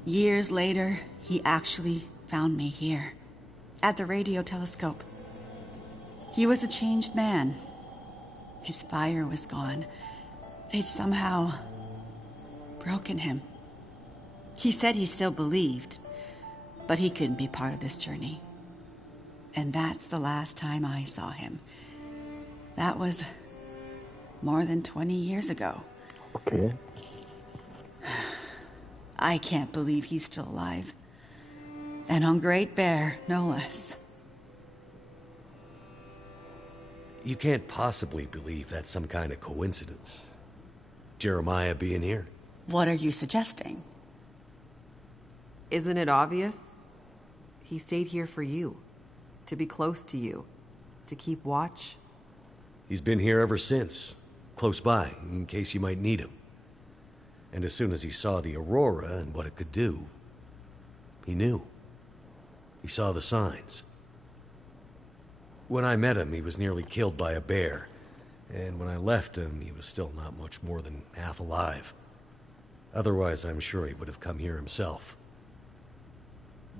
Years later, he actually found me here, at the radio telescope. He was a changed man. His fire was gone. They'd somehow broken him. He said he still believed, but he couldn't be part of this journey. And that's the last time I saw him. That was more than 20 years ago. Okay. I can't believe he's still alive. And on Great Bear, no less. You can't possibly believe that's some kind of coincidence. Jeremiah being here. What are you suggesting? Isn't it obvious? He stayed here for you. To be close to you. To keep watch. He's been here ever since. close by, in case you might need him. And as soon as he saw the Aurora and what it could do, he knew. He saw the signs. When I met him, he was nearly killed by a bear. And when I left him, he was still not much more than half alive. Otherwise, I'm sure he would have come here himself.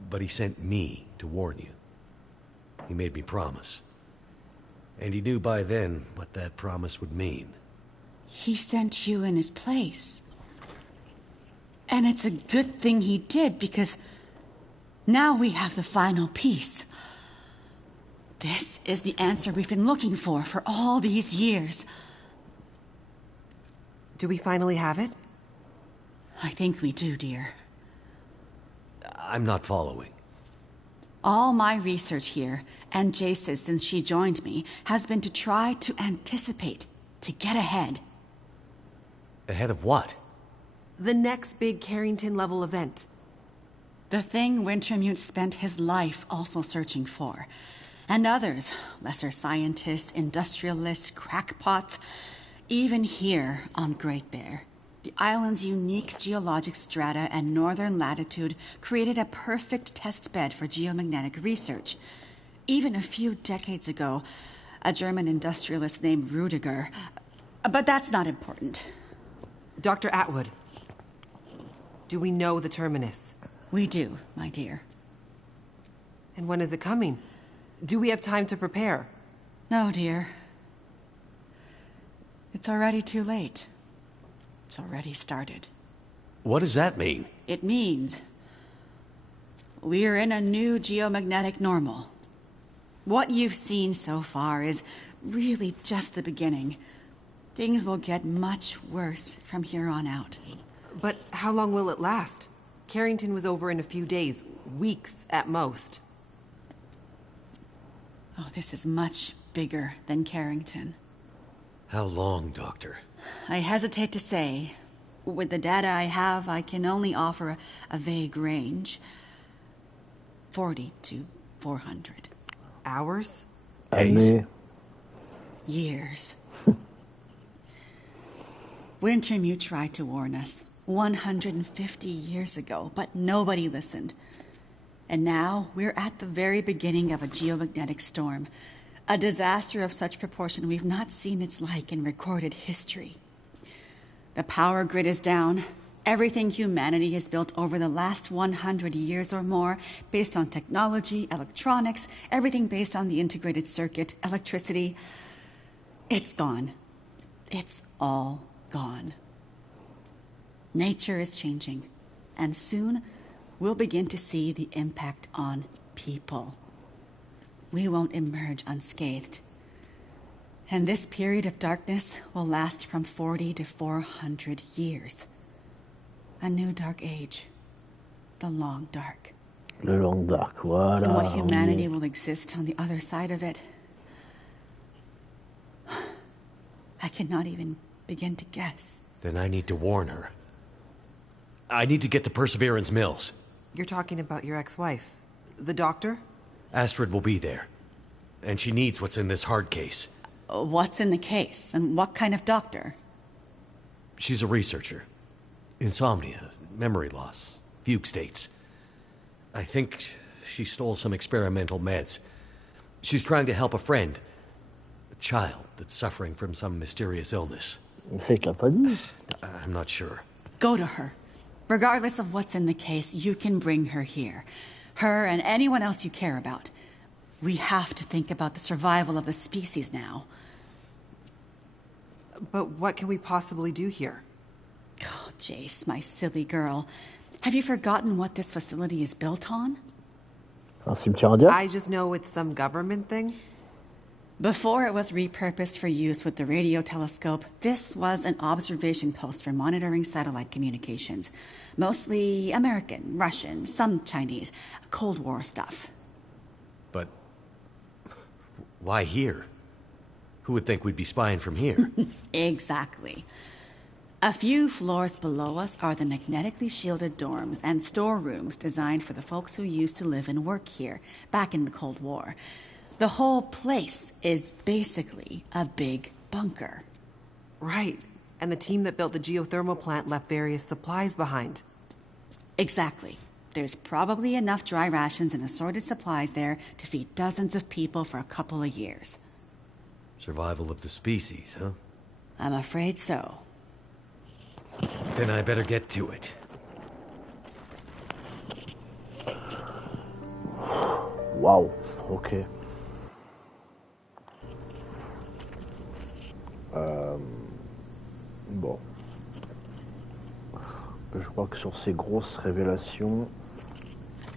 But he sent me to warn you. He made me promise. And he knew by then what that promise would mean. He sent you in his place. And it's a good thing he did, because now we have the final piece. This is the answer we've been looking for all these years. Do we finally have it? I think we do, dear. I'm not following. All my research here, and Jace's since she joined me, has been to try to anticipate, to get ahead. Ahead of what? The next big Carrington-level event. The thing Wintermute spent his life also searching for. And others, lesser scientists, industrialists, crackpots, even here on Great Bear. The island's unique geologic strata and northern latitude created a perfect test bed for geomagnetic research. Even a few decades ago, a German industrialist named Rudiger. But that's not important. Dr. Atwood, do we know the terminus? We do, my dear. And when is it coming? Do we have time to prepare? No, dear. It's already too late. It's already started. What does that mean? It means we're in a new geomagnetic normal. What you've seen so far is really just the beginning. Things will get much worse from here on out. But how long will it last? Carrington was over in a few days, weeks at most. Oh, this is much bigger than Carrington. How long, Doctor? I hesitate to say. With the data I have, I can only offer a vague range. 40 to 400. Hours? Days. Years. Wintermute tried to warn us 150 years ago, but nobody listened. And now we're at the very beginning of a geomagnetic storm. A disaster of such proportion we've not seen its like in recorded history. The power grid is down. Everything humanity has built over the last 100 years or more, based on technology, electronics, everything based on the integrated circuit, electricity, it's gone. It's all gone. Nature is changing, and soon we'll begin to see the impact on people. We won't emerge unscathed. And this period of darkness will last from 40 to 400 years. A new dark age. The long dark. Le long dark, voilà. And what humanity will exist on the other side of it, I cannot even begin to guess. Then I need to warn her. I need to get to Perseverance Mills. You're talking about your ex-wife. The doctor? Astrid will be there. And she needs what's in this hard case. What's in the case? And what kind of doctor? She's a researcher. Insomnia, memory loss, fugue states. I think she stole some experimental meds. She's trying to help a friend. A child that's suffering from some mysterious illness. C'est qu'elle a pas dit. I'm not sure. Go to her. Regardless of what's in the case, you can bring her here. Her and anyone else you care about. We have to think about the survival of the species now. But what can we possibly do here? Oh, Jace, my silly girl. Have you forgotten what this facility is built on? Un cimetière indien? I just know it's some government thing. Before it was repurposed for use with the radio telescope, this was an observation post for monitoring satellite communications. Mostly American, Russian, some Chinese, Cold War stuff. But why here? Who would think we'd be spying from here? Exactly. A few floors below us are the magnetically shielded dorms and storerooms designed for the folks who used to live and work here, back in the Cold War. The whole place is basically a big bunker. Right. And the team that built the geothermal plant left various supplies behind. Exactly. There's probably enough dry rations and assorted supplies there to feed dozens of people for a couple of years. Survival of the species, huh? I'm afraid so. Then I better get to it. Waouh, ok. Bon. Je crois que sur ces grosses révélations,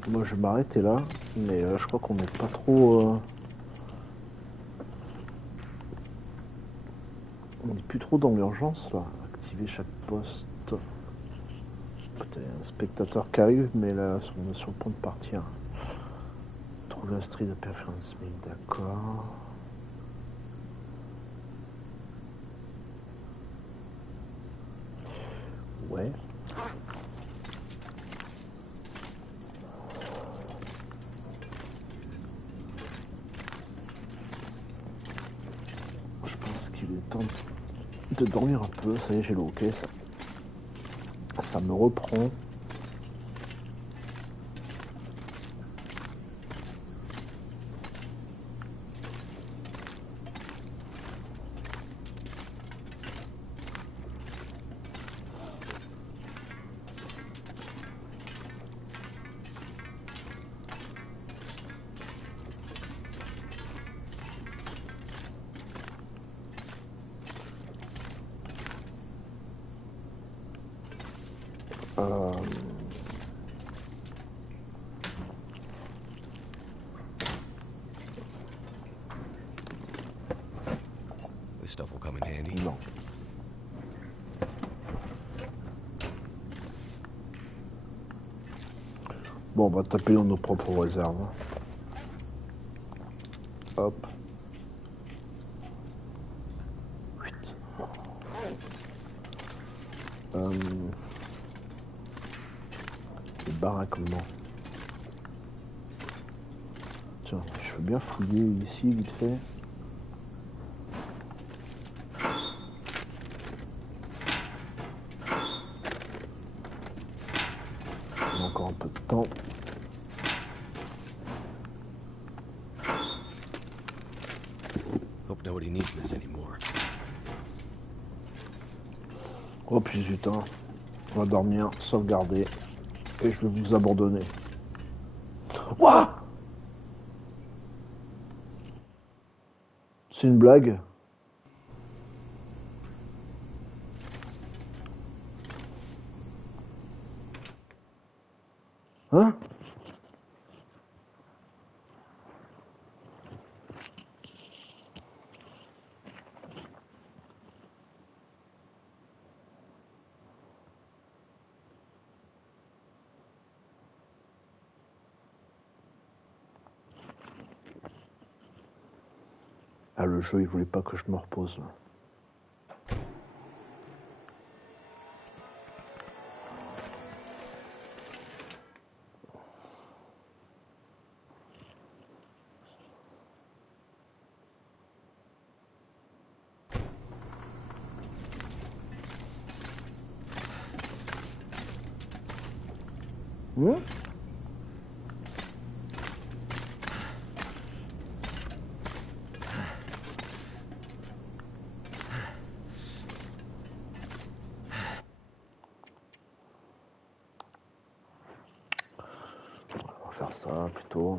moi je vais m'arrêter là, mais je crois qu'on n'est pas trop... On n'est plus trop dans l'urgence là. Activer chaque poste. Putain, un spectateur qui arrive, mais là on est sur le point de partir. Trouver un street de performance mail, d'accord. Ouais. Je pense qu'il est temps de dormir un peu. Ça y est, j'ai le ok. Ça me reprend. This stuff will come in handy. Non. Bon, on va taper dans nos propres réserves. Hop. Les baraquements. Tiens, je veux bien fouiller ici vite fait. On a encore un peu de temps. Hope nobody needs this anymore. Oh putain, on va dormir, sauvegarder, et je vais vous abandonner. Ouah! C'est une blague? Hein? Ah, le jeu, il voulait pas que je me repose, là. Hmm? On va faire ça plutôt.